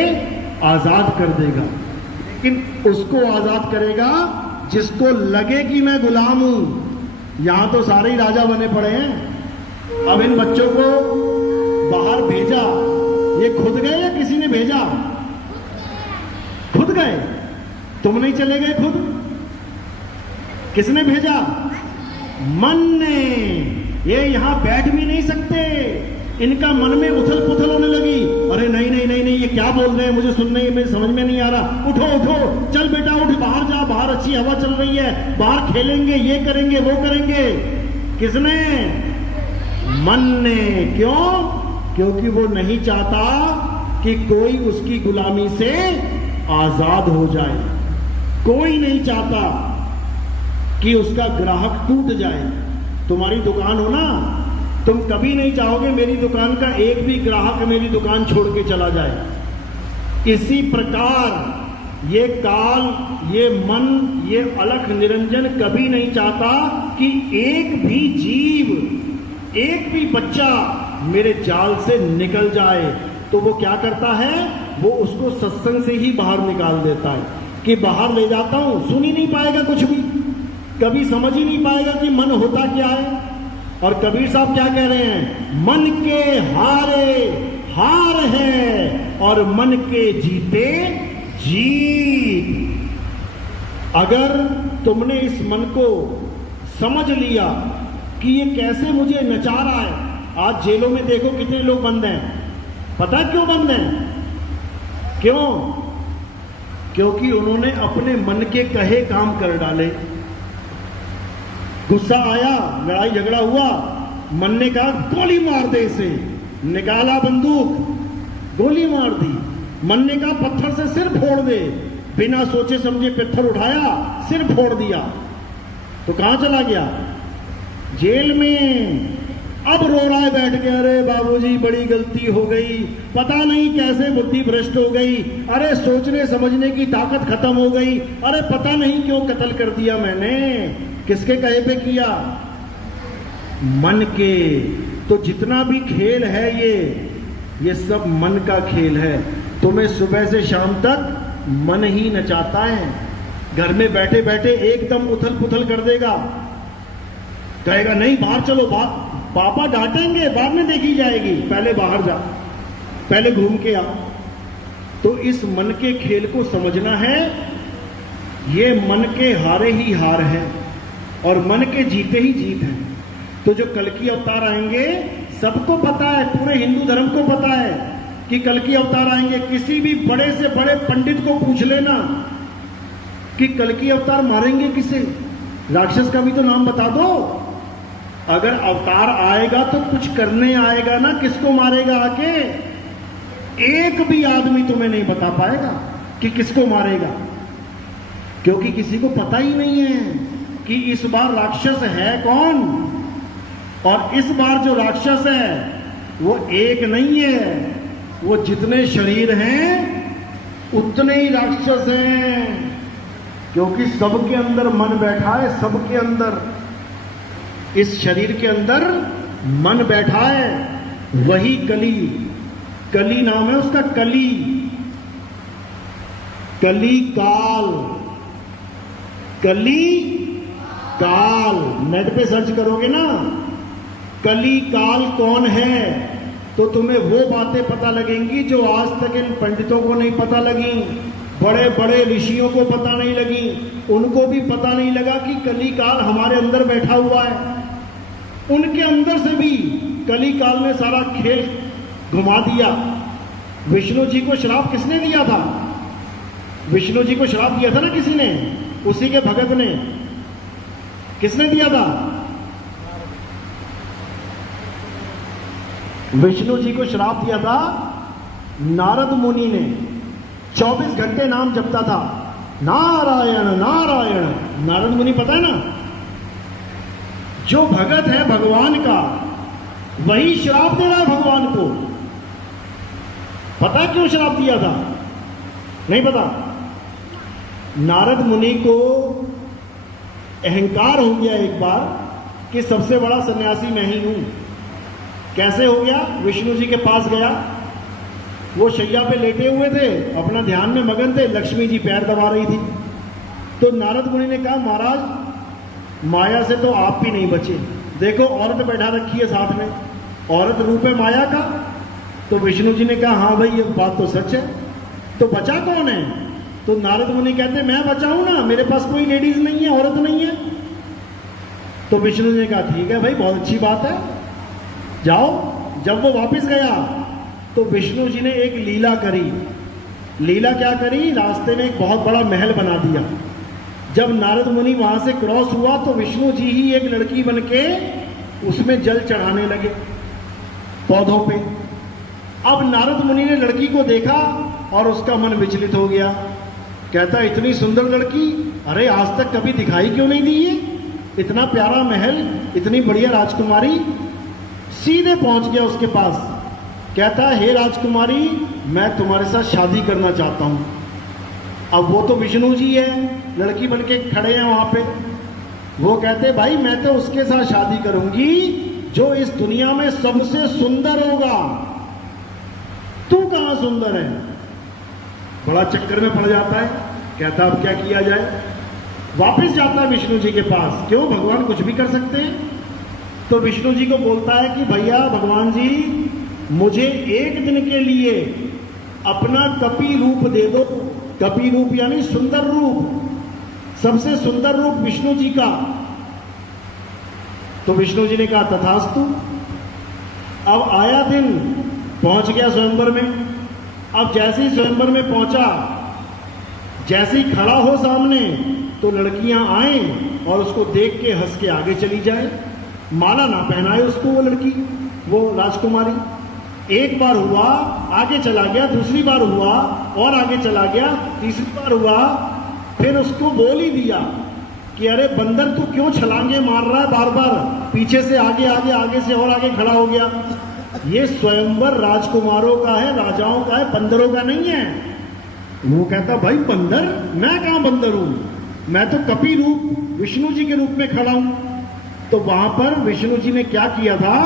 आजाद कर देगा। लेकिन उसको आजाद करेगा जिसको लगे कि मैं गुलाम हूं। यहां तो सारे ही राजा बने पड़े हैं। अब इन बच्चों को बाहर भेजा, ये खुद गए या किसी ने भेजा? खुद गए। तुम नहीं चले गए खुद? किसने भेजा? मन ने। ये यहां बैठ भी नहीं सकते, इनका मन में उथल पुथल होने लगी। अरे नहीं नहीं नहीं नहीं, ये क्या बोल रहे हैं, मुझे सुनने में समझ में नहीं आ रहा। उठो उठो, चल बेटा उठ, बाहर जा, बाहर अच्छी हवा चल रही है, बाहर खेलेंगे, ये करेंगे वो करेंगे। किसने? मन ने। क्यों? क्योंकि वो नहीं चाहता कि कोई उसकी गुलामी से आजाद हो जाए। कोई नहीं चाहता कि उसका ग्राहक टूट जाए। तुम्हारी दुकान हो ना, तुम कभी नहीं चाहोगे मेरी दुकान का एक भी ग्राहक मेरी दुकान छोड़ के चला जाए। इसी प्रकार ये काल, ये मन, ये अलख निरंजन कभी नहीं चाहता कि एक भी जीव, एक भी बच्चा मेरे जाल से निकल जाए। तो वो क्या करता है? वो उसको सत्संग से ही बाहर निकाल देता है कि बाहर ले जाता हूं, सुन ही नहीं पाएगा कुछ भी, कभी समझ ही नहीं पाएगा कि मन होता क्या है। और कबीर साहब क्या कह रहे हैं? मन के हारे हार है और मन के जीते जीत। अगर तुमने इस मन को समझ लिया कि ये कैसे मुझे नचा रहा है। आज जेलों में देखो कितने लोग बंद हैं। पता क्यों बंद हैं? क्यों? क्योंकि उन्होंने अपने मन के कहे काम कर डाले। गुस्सा आया, लड़ाई झगड़ा हुआ, मन ने कहा गोली मार दे इसे, निकाला बंदूक, गोली मार दी। मन ने कहा पत्थर से सिर फोड़ दे, बिना सोचे समझे पत्थर उठाया, सिर फोड़ दिया। तो कहां चला गया? जेल में। अब रो रहा है बैठ के, अरे बाबूजी बड़ी गलती हो गई, पता नहीं कैसे बुद्धि भ्रष्ट हो गई, अरे सोचने समझने की ताकत खत्म हो गई, अरे पता नहीं क्यों कत्ल कर दिया मैंने। किसके कहे पे किया? मन के। तो जितना भी खेल है ये सब मन का खेल है। तुम्हें सुबह से शाम तक मन ही नचाता है। घर में बैठे बैठे एकदम उथल पुथल कर देगा, कहेगा नहीं बाहर चलो, पापा डांटेंगे, बाद में देखी जाएगी, पहले बाहर जा, पहले घूम के आ। तो इस मन के खेल को समझना है। ये मन के हारे ही हार है और मन के जीते ही जीत है। तो जो कल्कि अवतार आएंगे, सबको पता है, पूरे हिंदू धर्म को पता है कि कल्कि अवतार आएंगे। किसी भी बड़े से बड़े पंडित को पूछ लेना कि कल्कि अवतार मारेंगे किसे, राक्षस का भी तो नाम बता दो। अगर अवतार आएगा तो कुछ करने आएगा ना, किसको मारेगा आके? एक भी आदमी तुम्हें नहीं बता पाएगा कि किसको मारेगा, क्योंकि किसी को पता ही नहीं है कि इस बार राक्षस है कौन। और इस बार जो राक्षस है वो एक नहीं है, वो जितने शरीर हैं उतने ही राक्षस हैं, क्योंकि सबके अंदर मन बैठा है। सबके अंदर, इस शरीर के अंदर मन बैठा है। वही कली, कली नाम है उसका, कली, कली काल, कली काल। नेट पे सर्च करोगे ना कली काल कौन है, तो तुम्हें वो बातें पता लगेंगी जो आज तक इन पंडितों को नहीं पता लगी, बड़े बड़े ऋषियों को पता नहीं लगी। उनको भी पता नहीं लगा कि कली काल हमारे अंदर बैठा हुआ है। उनके अंदर से भी कली काल ने सारा खेल घुमा दिया। विष्णु जी को श्राप किसने दिया था? विष्णु जी को श्राप दिया था ना किसी ने, उसी के भगत ने। किसने दिया था? विष्णु जी को श्राप दिया था नारद मुनि ने। 24 घंटे नाम जपता था, नारायण नारायण। नारद मुनि, पता है ना, जो भगत है भगवान का वही श्राप दे रहा है भगवान को। पता क्यों श्राप दिया था? नहीं पता। नारद मुनि को अहंकार हो गया एक बार कि सबसे बड़ा सन्यासी मैं ही हूं। कैसे हो गया? विष्णु जी के पास गया, वो शैया पे लेटे हुए थे, अपना ध्यान में मगन थे, लक्ष्मी जी पैर दबा रही थी। तो नारद मुनि ने कहा, महाराज माया से तो आप भी नहीं बचे, देखो औरत बैठा रखी है साथ में, औरत रूप है माया का। तो विष्णु जी ने कहा, हाँ भाई ये बात तो सच है, तो बचा कौन है? तो नारद मुनि कहते, मैं बचाऊं ना, मेरे पास कोई लेडीज नहीं है, औरत नहीं है। तो विष्णु जी ने कहा, ठीक है भाई, बहुत अच्छी बात है, जाओ। जब वो वापस गया तो विष्णु जी ने एक लीला करी। लीला क्या करी? रास्ते में एक बहुत बड़ा महल बना दिया। जब नारद मुनि वहां से क्रॉस हुआ तो विष्णु जी ही एक लड़की बनके उसमें जल चढ़ाने लगे पौधों पे। अब नारद मुनि ने लड़की को देखा और उसका मन विचलित हो गया। कहता, इतनी सुंदर लड़की, अरे आज तक कभी दिखाई क्यों नहीं दी ये? इतना प्यारा महल, इतनी बढ़िया राजकुमारी। सीधे पहुंच गया उसके पास। कहता, हे राजकुमारी, मैं तुम्हारे साथ शादी करना चाहता हूं। अब वो तो विष्णु जी है, लड़की बनके खड़े हैं वहां पे। वो कहते, भाई मैं तो उसके साथ शादी करूंगी जो इस दुनिया में सबसे सुंदर होगा, तू कहां सुंदर है? बड़ा चक्कर में पड़ जाता है। कहता, अब क्या किया जाए? वापस जाता है विष्णु जी के पास। क्यों? भगवान कुछ भी कर सकते हैं। तो विष्णु जी को बोलता है कि भैया भगवान जी, मुझे एक दिन के लिए अपना कपि रूप दे दो। कपि रूप यानी सुंदर रूप, सबसे सुंदर रूप विष्णु जी का। तो विष्णु जी ने कहा, तथास्तु। अब आया दिन, पहुंच गया स्वयंवर में। अब जैसे ही स्वयंवर में पहुंचा, जैसे ही खड़ा हो सामने, तो लड़कियां आए और उसको देख के हंस के आगे चली जाए। माला ना पहनाए उसको वो लड़की, वो राजकुमारी। एक बार हुआ, आगे चला गया, दूसरी बार हुआ और आगे चला गया, तीसरी बार हुआ, फिर उसको बोल ही दिया कि अरे बंदर तू क्यों छलांगे मार रहा है बार बार? पीछे से आगे आगे, आगे से और आगे खड़ा हो गया। ये स्वयंवर राजकुमारों का है, राजाओं का है, बंदरों का नहीं है। वो कहता, भाई बंदर? मैं कहां बंदर हूं, मैं तो कपि रूप विष्णु जी के रूप में खड़ा हूं। तो वहां पर विष्णु जी ने क्या किया था?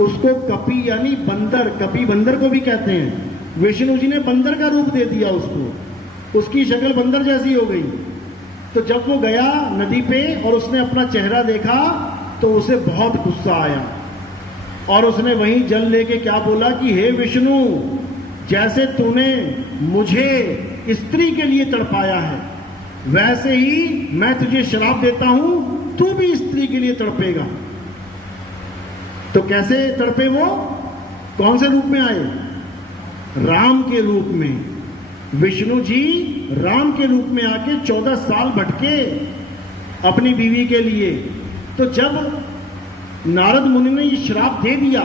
उसको कपि यानी बंदर, कपि बंदर को भी कहते हैं, विष्णु जी ने बंदर का रूप दे दिया उसको। उसकी शक्ल बंदर जैसी हो गई। तो जब वो गया नदी पे और उसने अपना चेहरा देखा तो उसे बहुत गुस्सा आया और उसने वहीं जल लेके क्या बोला कि हे विष्णु, जैसे तूने मुझे स्त्री के लिए तड़पाया है, वैसे ही मैं तुझे श्राप देता हूं, तू भी स्त्री के लिए तड़पेगा। तो कैसे तड़पे वो? कौन से रूप में आए? राम के रूप में। विष्णु जी राम के रूप में आके 14 साल भटके अपनी बीवी के लिए। तो जब नारद मुनि ने ये श्राप दे दिया,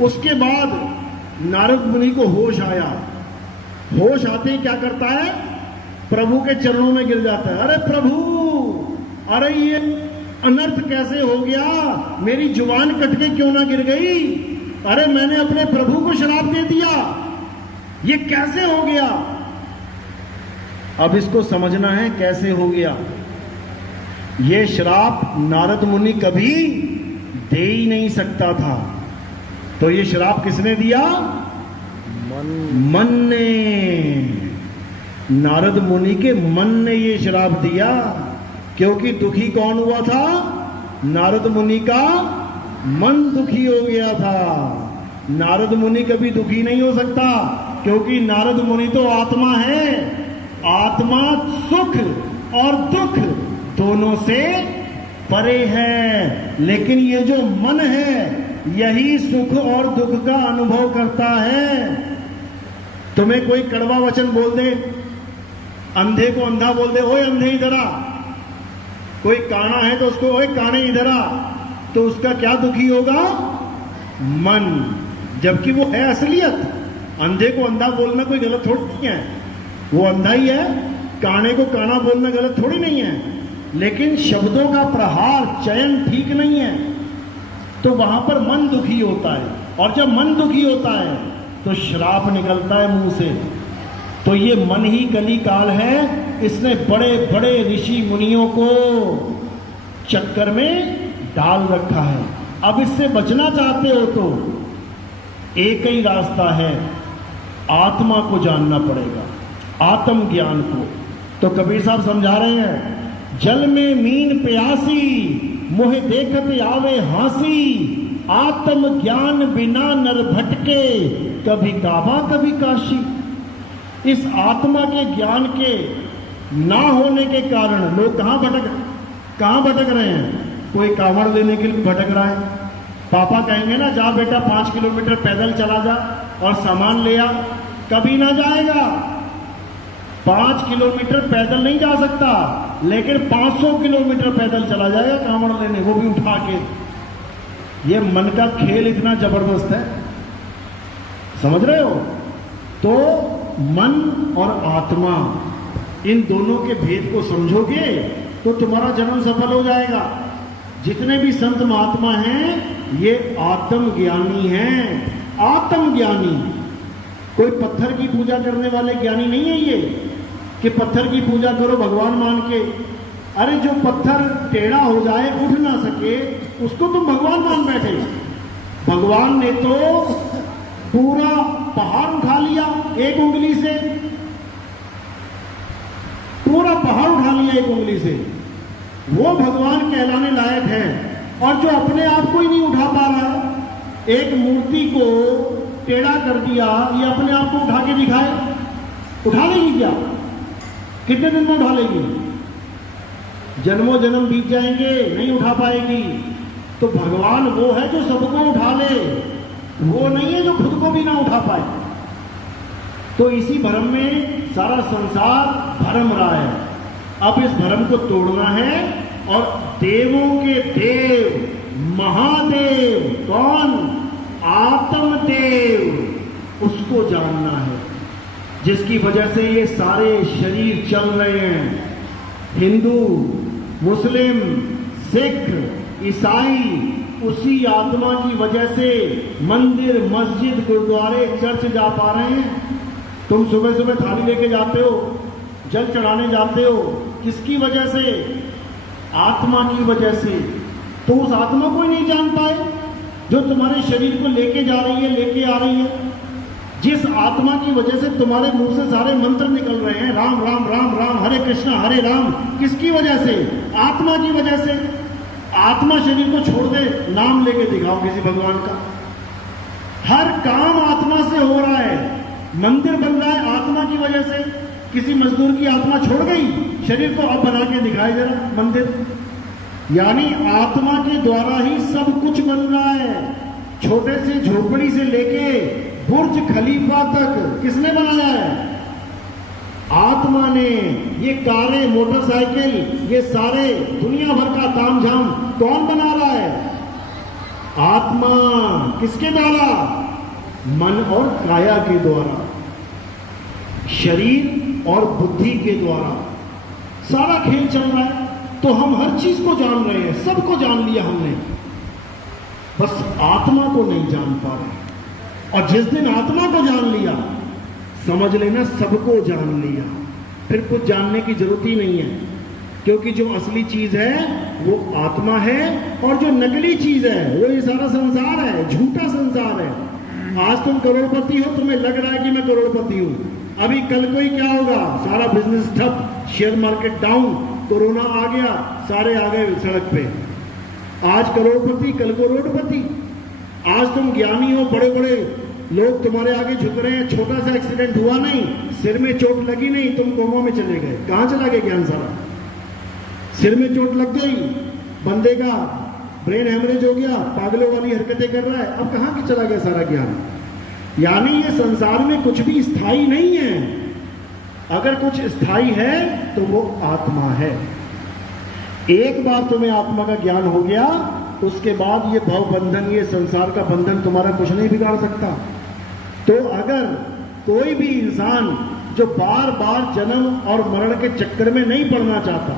उसके बाद नारद मुनि को होश आया। होश आते ही क्या करता है? प्रभु के चरणों में गिर जाता है। अरे प्रभु, अरे ये अनर्थ कैसे हो गया? मेरी जुबान कट के क्यों ना गिर गई? अरे मैंने अपने प्रभु को श्राप दे दिया, ये कैसे हो गया? अब इसको समझना है कैसे हो गया। ये श्राप नारद मुनि कभी दे ही नहीं सकता था। तो ये श्राप किसने दिया? मन ने। नारद मुनि के मन ने ये श्राप दिया। क्योंकि दुखी कौन हुआ था? नारद मुनि का मन दुखी हो गया था। नारद मुनि कभी दुखी नहीं हो सकता, क्योंकि नारद मुनि तो आत्मा है। आत्मा सुख और दुख दोनों से परे है, लेकिन ये जो मन है यही सुख और दुख का अनुभव करता है। तुम्हें कोई कड़वा वचन बोल दे, अंधे को अंधा बोल दे, ओए अंधे इधर आ। कोई काना है तो उसको ओए काने इधर आ, तो उसका क्या दुखी होगा? मन। जबकि वो है असलियत। अंधे को अंधा बोलना कोई गलत थोड़ी नहीं है। वो अंधा ही है, काने को काना बोलना गलत थोड़ी नहीं है, लेकिन शब्दों का प्रहार चयन ठीक नहीं है, तो वहां पर मन दुखी होता है, और जब मन दुखी होता है तो श्राप निकलता है मुंह से। तो ये मन ही कली काल है, इसने बड़े बड़े ऋषि मुनियों को चक्कर में डाल रखा है। अब इससे बचना चाहते हो तो एक ही रास्ता है, आत्मा को जानना पड़ेगा, आत्म ज्ञान को। तो कबीर साहब समझा रहे हैं, जल में मीन प्यासी मोह देखत आवे हासी, आत्म ज्ञान बिना नर भटके कभी काबा कभी काशी। इस आत्मा के ज्ञान के ना होने के कारण लोग कहां भटक रहे हैं। कोई कांवड़ लेने के लिए भटक रहा है, पापा कहेंगे ना जा बेटा 5 किलोमीटर पैदल चला जा और सामान ले आ, कभी ना जाएगा। 5 किलोमीटर पैदल नहीं जा सकता, लेकिन 500 किलोमीटर पैदल चला जाएगा कांवड़ लेने, वो भी उठा के। ये मन का खेल इतना जबरदस्त है, समझ रहे हो। तो मन और आत्मा, इन दोनों के भेद को समझोगे तो तुम्हारा जन्म सफल हो जाएगा। जितने भी संत महात्मा हैं ये आत्मज्ञानी हैं, आत्मज्ञानी। कोई पत्थर की पूजा करने वाले ज्ञानी नहीं है ये कि पत्थर की पूजा करो भगवान मान के। अरे जो पत्थर टेढ़ा हो जाए, उठ ना सके, उसको तुम भगवान मान बैठे। भगवान ने तो पूरा पहाड़ उठा लिया एक उंगली से, पूरा पहाड़ उठा लिया एक उंगली से। वो भगवान कहलाने लायक है। और जो अपने आप को ही नहीं उठा पा रहा, एक मूर्ति को टेढ़ा कर दिया, ये अपने आप को उठा के दिखाए, उठा लेगी क्या? कितने दिन में उठा लेगी? जन्मों जन्म बीत जाएंगे, नहीं उठा पाएगी। तो भगवान वो है जो सबको उठा ले, वो नहीं है जो खुद को भी ना उठा पाए। तो इसी भ्रम में सारा संसार भ्रम रहा है। अब इस भ्रम को तोड़ना है और देवों के देव महादेव कौन? आत्मदेव, उसको जानना है, जिसकी वजह से ये सारे शरीर चल रहे हैं। हिंदू, मुस्लिम, सिख, ईसाई उसी आत्मा की वजह से मंदिर, मस्जिद, गुरुद्वारे, चर्च जा पा रहे हैं। तुम सुबह सुबह थाली लेके जाते हो, जल चढ़ाने जाते हो, किसकी वजह से? आत्मा की वजह से। तो उस आत्मा को ही नहीं जान पाए जो तुम्हारे शरीर को लेके जा रही है, लेके आ रही है। जिस आत्मा की वजह से तुम्हारे मुंह से सारे मंत्र निकल रहे हैं, राम राम राम राम, हरे कृष्णा हरे राम, किसकी वजह से? आत्मा की वजह से। आत्मा शरीर को छोड़ दे, नाम लेके दिखाओ किसी भगवान का। हर काम आत्मा से हो रहा है। मंदिर बन रहा है आत्मा की वजह से। किसी मजदूर की आत्मा छोड़ गई, शरीर को अब बना के दिखाए जरा मंदिर। यानी आत्मा के द्वारा ही सब कुछ बन रहा है। छोटे से झोपड़ी से लेके बुर्ज खलीफा तक किसने बनाया है? आत्मा ने। ये कारें, मोटरसाइकिल, ये सारे दुनिया भर का तामझाम कौन बना रहा है? आत्मा। किसके द्वारा? मन और काया के द्वारा, शरीर और बुद्धि के द्वारा सारा खेल चल रहा है। तो हम हर चीज को जान रहे हैं, सबको जान लिया हमने, बस आत्मा को नहीं जान पा रहे। और जिस दिन आत्मा को जान लिया, समझ लेना सबको जान लिया, फिर कुछ जानने की जरूरत ही नहीं है। क्योंकि जो असली चीज है वो आत्मा है, और जो नकली चीज है वो ये सारा संसार है, झूठा संसार है। आज तुम करोड़पति हो, तुम्हें लग रहा है कि मैं करोड़पति हूं, अभी कल को ही क्या होगा? सारा बिजनेस ठप, शेयर मार्केट डाउन, कोरोना आ गया, सारे आ गए सड़क पे। आज करोड़पति, कल को रोडपति। आज तुम ज्ञानी हो, बड़े बड़े लोग तुम्हारे आगे झुक रहे हैं, छोटा सा एक्सीडेंट हुआ नहीं, सिर में चोट लगी नहीं, तुम कोमा में चले गए। कहां चला गया ज्ञान सारा? सिर में चोट लग गई, बंदे का ब्रेन हेमरेज हो गया, पागलों वाली हरकतें कर रहा है, अब कहां की चला गया सारा ज्ञान? यानी ये संसार में कुछ भी स्थायी नहीं है। अगर कुछ स्थायी है तो वो आत्मा है। एक बार तुम्हें आत्मा का ज्ञान हो गया, उसके बाद ये भव बंधन, ये संसार का बंधन तुम्हारा कुछ नहीं बिगाड़ सकता। तो अगर कोई भी इंसान जो बार बार जन्म और मरण के चक्कर में नहीं पड़ना चाहता,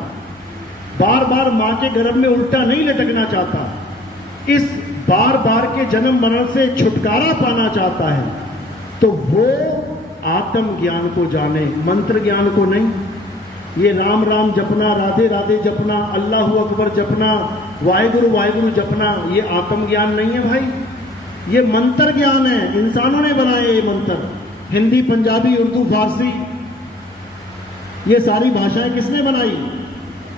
बार बार मां के गर्भ में उल्टा नहीं लटकना चाहता, इस बार बार के जन्म मरण से छुटकारा पाना चाहता है, तो वो आत्म ज्ञान को जाने, मंत्र ज्ञान को नहीं। ये राम राम जपना, राधे राधे जपना, अल्लाह अकबर जपना, वाहिगुरु वाहिगुरु जपना, ये आत्म ज्ञान नहीं है भाई, ये मंत्र ज्ञान है। इंसानों ने बनाए ये मंत्र, हिंदी, पंजाबी, उर्दू, फारसी, ये सारी भाषाएं किसने बनाई?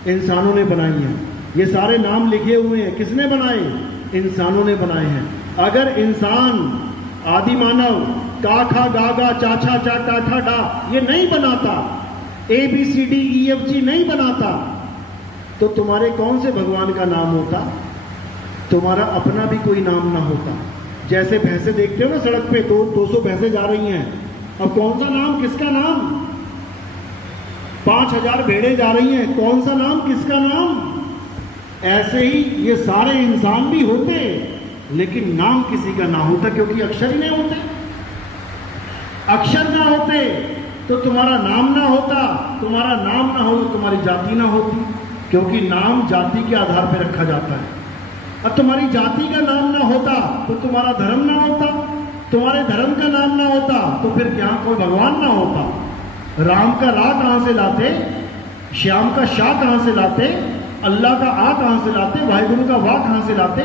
इंसानों ने बनाई हैं। ये सारे नाम लिखे हुए हैं, किसने बनाए? इंसानों ने बनाए हैं। अगर इंसान, आदि मानव, का खा गा गा चा छा चा टा ठा डा ये नहीं बनाता, ABCDEFG नहीं बनाता, तो तुम्हारे कौन से भगवान का नाम होता? तुम्हारा अपना भी कोई नाम ना होता। जैसे भैंसे देखते हो ना सड़क पे, 200 भैंसे जा रही हैं, अब कौन सा नाम, किसका नाम? 5000 भेड़े जा रही हैं, कौन सा नाम, किसका नाम? ऐसे ही ये सारे इंसान भी होते, लेकिन नाम किसी का ना होता, क्योंकि अक्षर ही नहीं होते। अक्षर ना होते तो तुम्हारा नाम ना होता, तुम्हारा नाम ना हो तो तुम्हारी जाति ना होती, क्योंकि नाम जाति के आधार पर रखा जाता है। अब तुम्हारी जाति का नाम ना होता तो तुम्हारा धर्म ना होता, तुम्हारे धर्म का नाम ना होता तो फिर क्या कोई भगवान ना होता। राम का रा कहां से लाते, श्याम का शाह कहां से लाते, अल्लाह का आ कहां से लाते, वाहिगुरु का वाह कहां से लाते?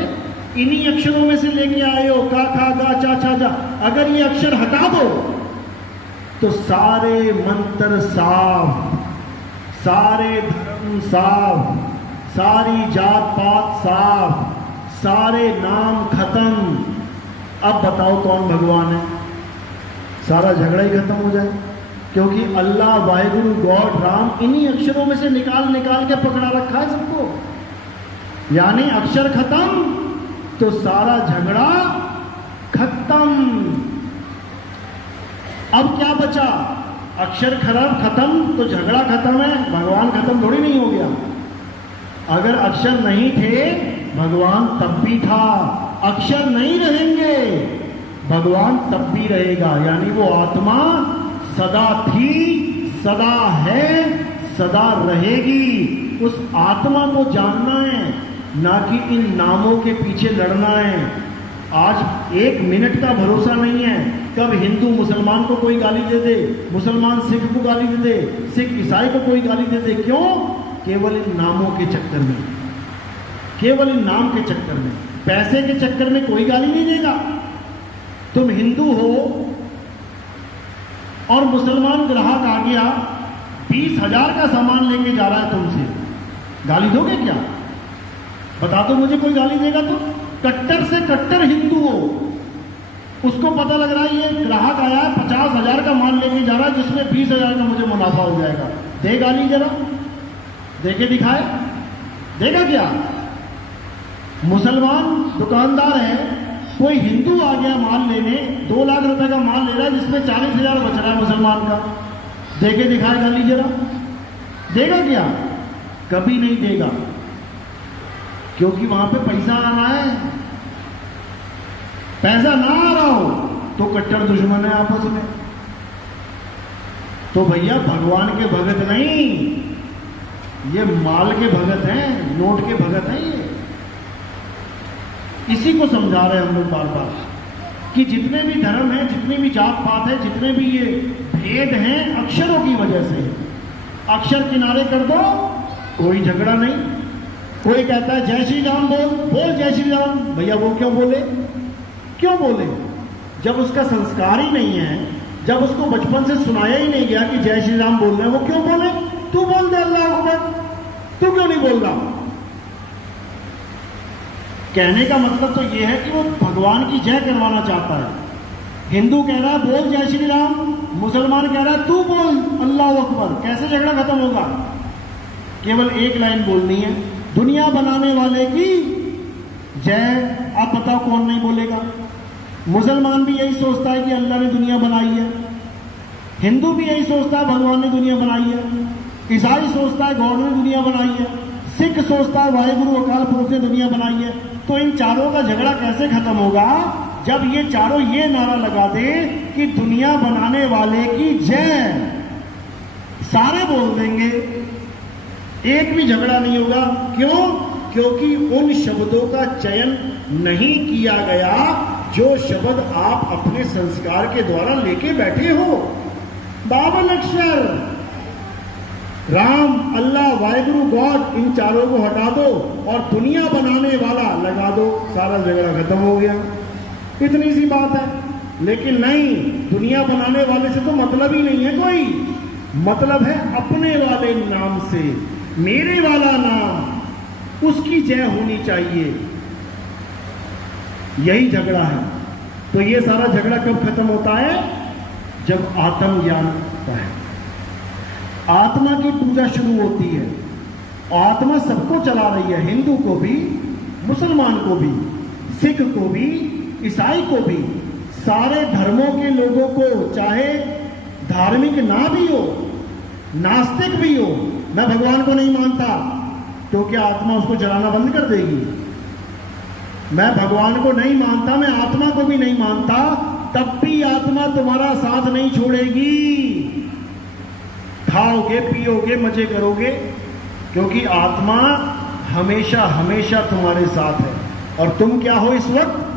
इन्हीं अक्षरों में से लेके आए हो, का खा गा चा छा जा। अगर ये अक्षर हटा दो तो सारे मंत्र साफ, सारे धर्म साफ, सारी जात पात साफ, सारे नाम खत्म। अब बताओ कौन भगवान है? सारा झगड़ा ही खत्म हो जाए, क्योंकि अल्लाह, वाहिगुरु, गॉड, राम इन्हीं अक्षरों में से निकाल निकाल के पकड़ा रखा है सबको। यानी अक्षर खत्म तो सारा झगड़ा खत्म। अब क्या बचा? अक्षर खत्म तो झगड़ा खत्म है, भगवान खत्म थोड़ी नहीं हो गया। अगर अक्षर नहीं थे, भगवान तब भी था। अक्षर नहीं रहेंगे, भगवान तब भी रहेगा। यानी वो आत्मा सदा थी, सदा है, सदा रहेगी। उस आत्मा को जानना है, ना कि इन नामों के पीछे लड़ना है। आज 1 मिनट का भरोसा नहीं है, कब हिंदू मुसलमान को कोई गाली दे दे, मुसलमान सिख को गाली दे दे, सिख ईसाई को कोई गाली दे दे। क्यों? केवल इन नामों के चक्कर में, केवल इन नाम के चक्कर में। पैसे के चक्कर में कोई गाली नहीं देगा। तुम हिंदू हो और मुसलमान ग्राहक आ गया, 20,000 का सामान लेके जा रहा है तुमसे, गाली दोगे क्या? बता दो मुझे, कोई गाली देगा? तो कट्टर से कट्टर हिंदू हो, उसको पता लग रहा है ये ग्राहक आया है 50,000 का माल लेके जा रहा है, जिसमें 20,000 का मुझे मुनाफा हो जाएगा, दे गाली जरा, देके दिखाए, देगा क्या? मुसलमान दुकानदार है, कोई हिंदू आ गया माल लेने, 2 लाख रुपए का माल ले रहा है, जिसमें 40,000 बच रहा है मुसलमान का, देके दिखाए गाली जरा, देगा क्या? कभी नहीं देगा, क्योंकि वहां पे पैसा आना है। पैसा ना आ रहा हो तो कट्टर दुश्मन है आपस में। तो भैया भगवान के भगत नहीं, ये माल के भगत हैं, नोट के भगत हैं ये। इसी को समझा रहे हैं हम लोग बार बार कि जितने भी धर्म हैं, जितनी भी जात पात है, जितने भी ये भेद हैं, अक्षरों की वजह से। अक्षर किनारे कर दो, कोई झगड़ा नहीं। कोई कहता है जय श्री राम बोल, बोल जय श्री राम। भैया वो क्यों बोले? क्यों बोले? जब उसका संस्कार ही नहीं है, जब उसको बचपन से सुनाया ही नहीं गया कि जय श्री राम बोलना है, वो क्यों बोले? तू बोल दे अल्लाह अकबर, तू क्यों नहीं बोल रहा? कहने का मतलब तो ये है कि वो भगवान की जय करवाना चाहता है। हिंदू कह रहा है बोल जय श्री राम, मुसलमान कह रहा है तू बोल अल्लाह अकबर। कैसे झगड़ा खत्म होगा? केवल एक लाइन बोलनी है, दुनिया बनाने वाले की जय। आप बताओ कौन नहीं बोलेगा? मुसलमान भी यही सोचता है कि अल्लाह ने दुनिया बनाई है, हिंदू भी यही सोचता है भगवान ने दुनिया बनाई है, ईसाई सोचता है गॉड ने दुनिया बनाई है, सिख सोचता है वाहिगुरु अकाल पुरुष ने दुनिया बनाई है। तो इन चारों का झगड़ा कैसे खत्म होगा? जब ये चारों ये नारा लगा दे कि दुनिया बनाने वाले की जय। सारे बोल देंगे, एक भी झगड़ा नहीं होगा। क्यों? क्योंकि उन शब्दों का चयन नहीं किया गया जो शब्द आप अपने संस्कार के द्वारा लेके बैठे हो। 52 अक्षर, राम, अल्लाह, वाहिगुरु, गॉड, इन चारों को हटा दो और दुनिया बनाने वाला लगा दो, सारा झगड़ा खत्म हो गया। इतनी सी बात है। लेकिन नहीं, दुनिया बनाने वाले से तो मतलब ही नहीं है कोई, मतलब है अपने वाले नाम से, मेरे वाला नाम, उसकी जय होनी चाहिए। यही झगड़ा है। तो ये सारा झगड़ा कब खत्म होता है? जब आत्मज्ञान होता है, आत्मा की पूजा शुरू होती है। आत्मा सबको चला रही है, हिंदू को भी, मुसलमान को भी, सिख को भी, ईसाई को भी, सारे धर्मों के लोगों को, चाहे धार्मिक ना भी हो, नास्तिक भी हो। मैं भगवान को नहीं मानता तो क्या आत्मा उसको जलाना बंद कर देगी? मैं भगवान को नहीं मानता, मैं आत्मा को भी नहीं मानता, तब भी आत्मा तुम्हारा साथ नहीं छोड़ेगी। खाओगे, पियोगे, मजे करोगे, क्योंकि आत्मा हमेशा हमेशा तुम्हारे साथ है। और तुम क्या हो इस वक्त?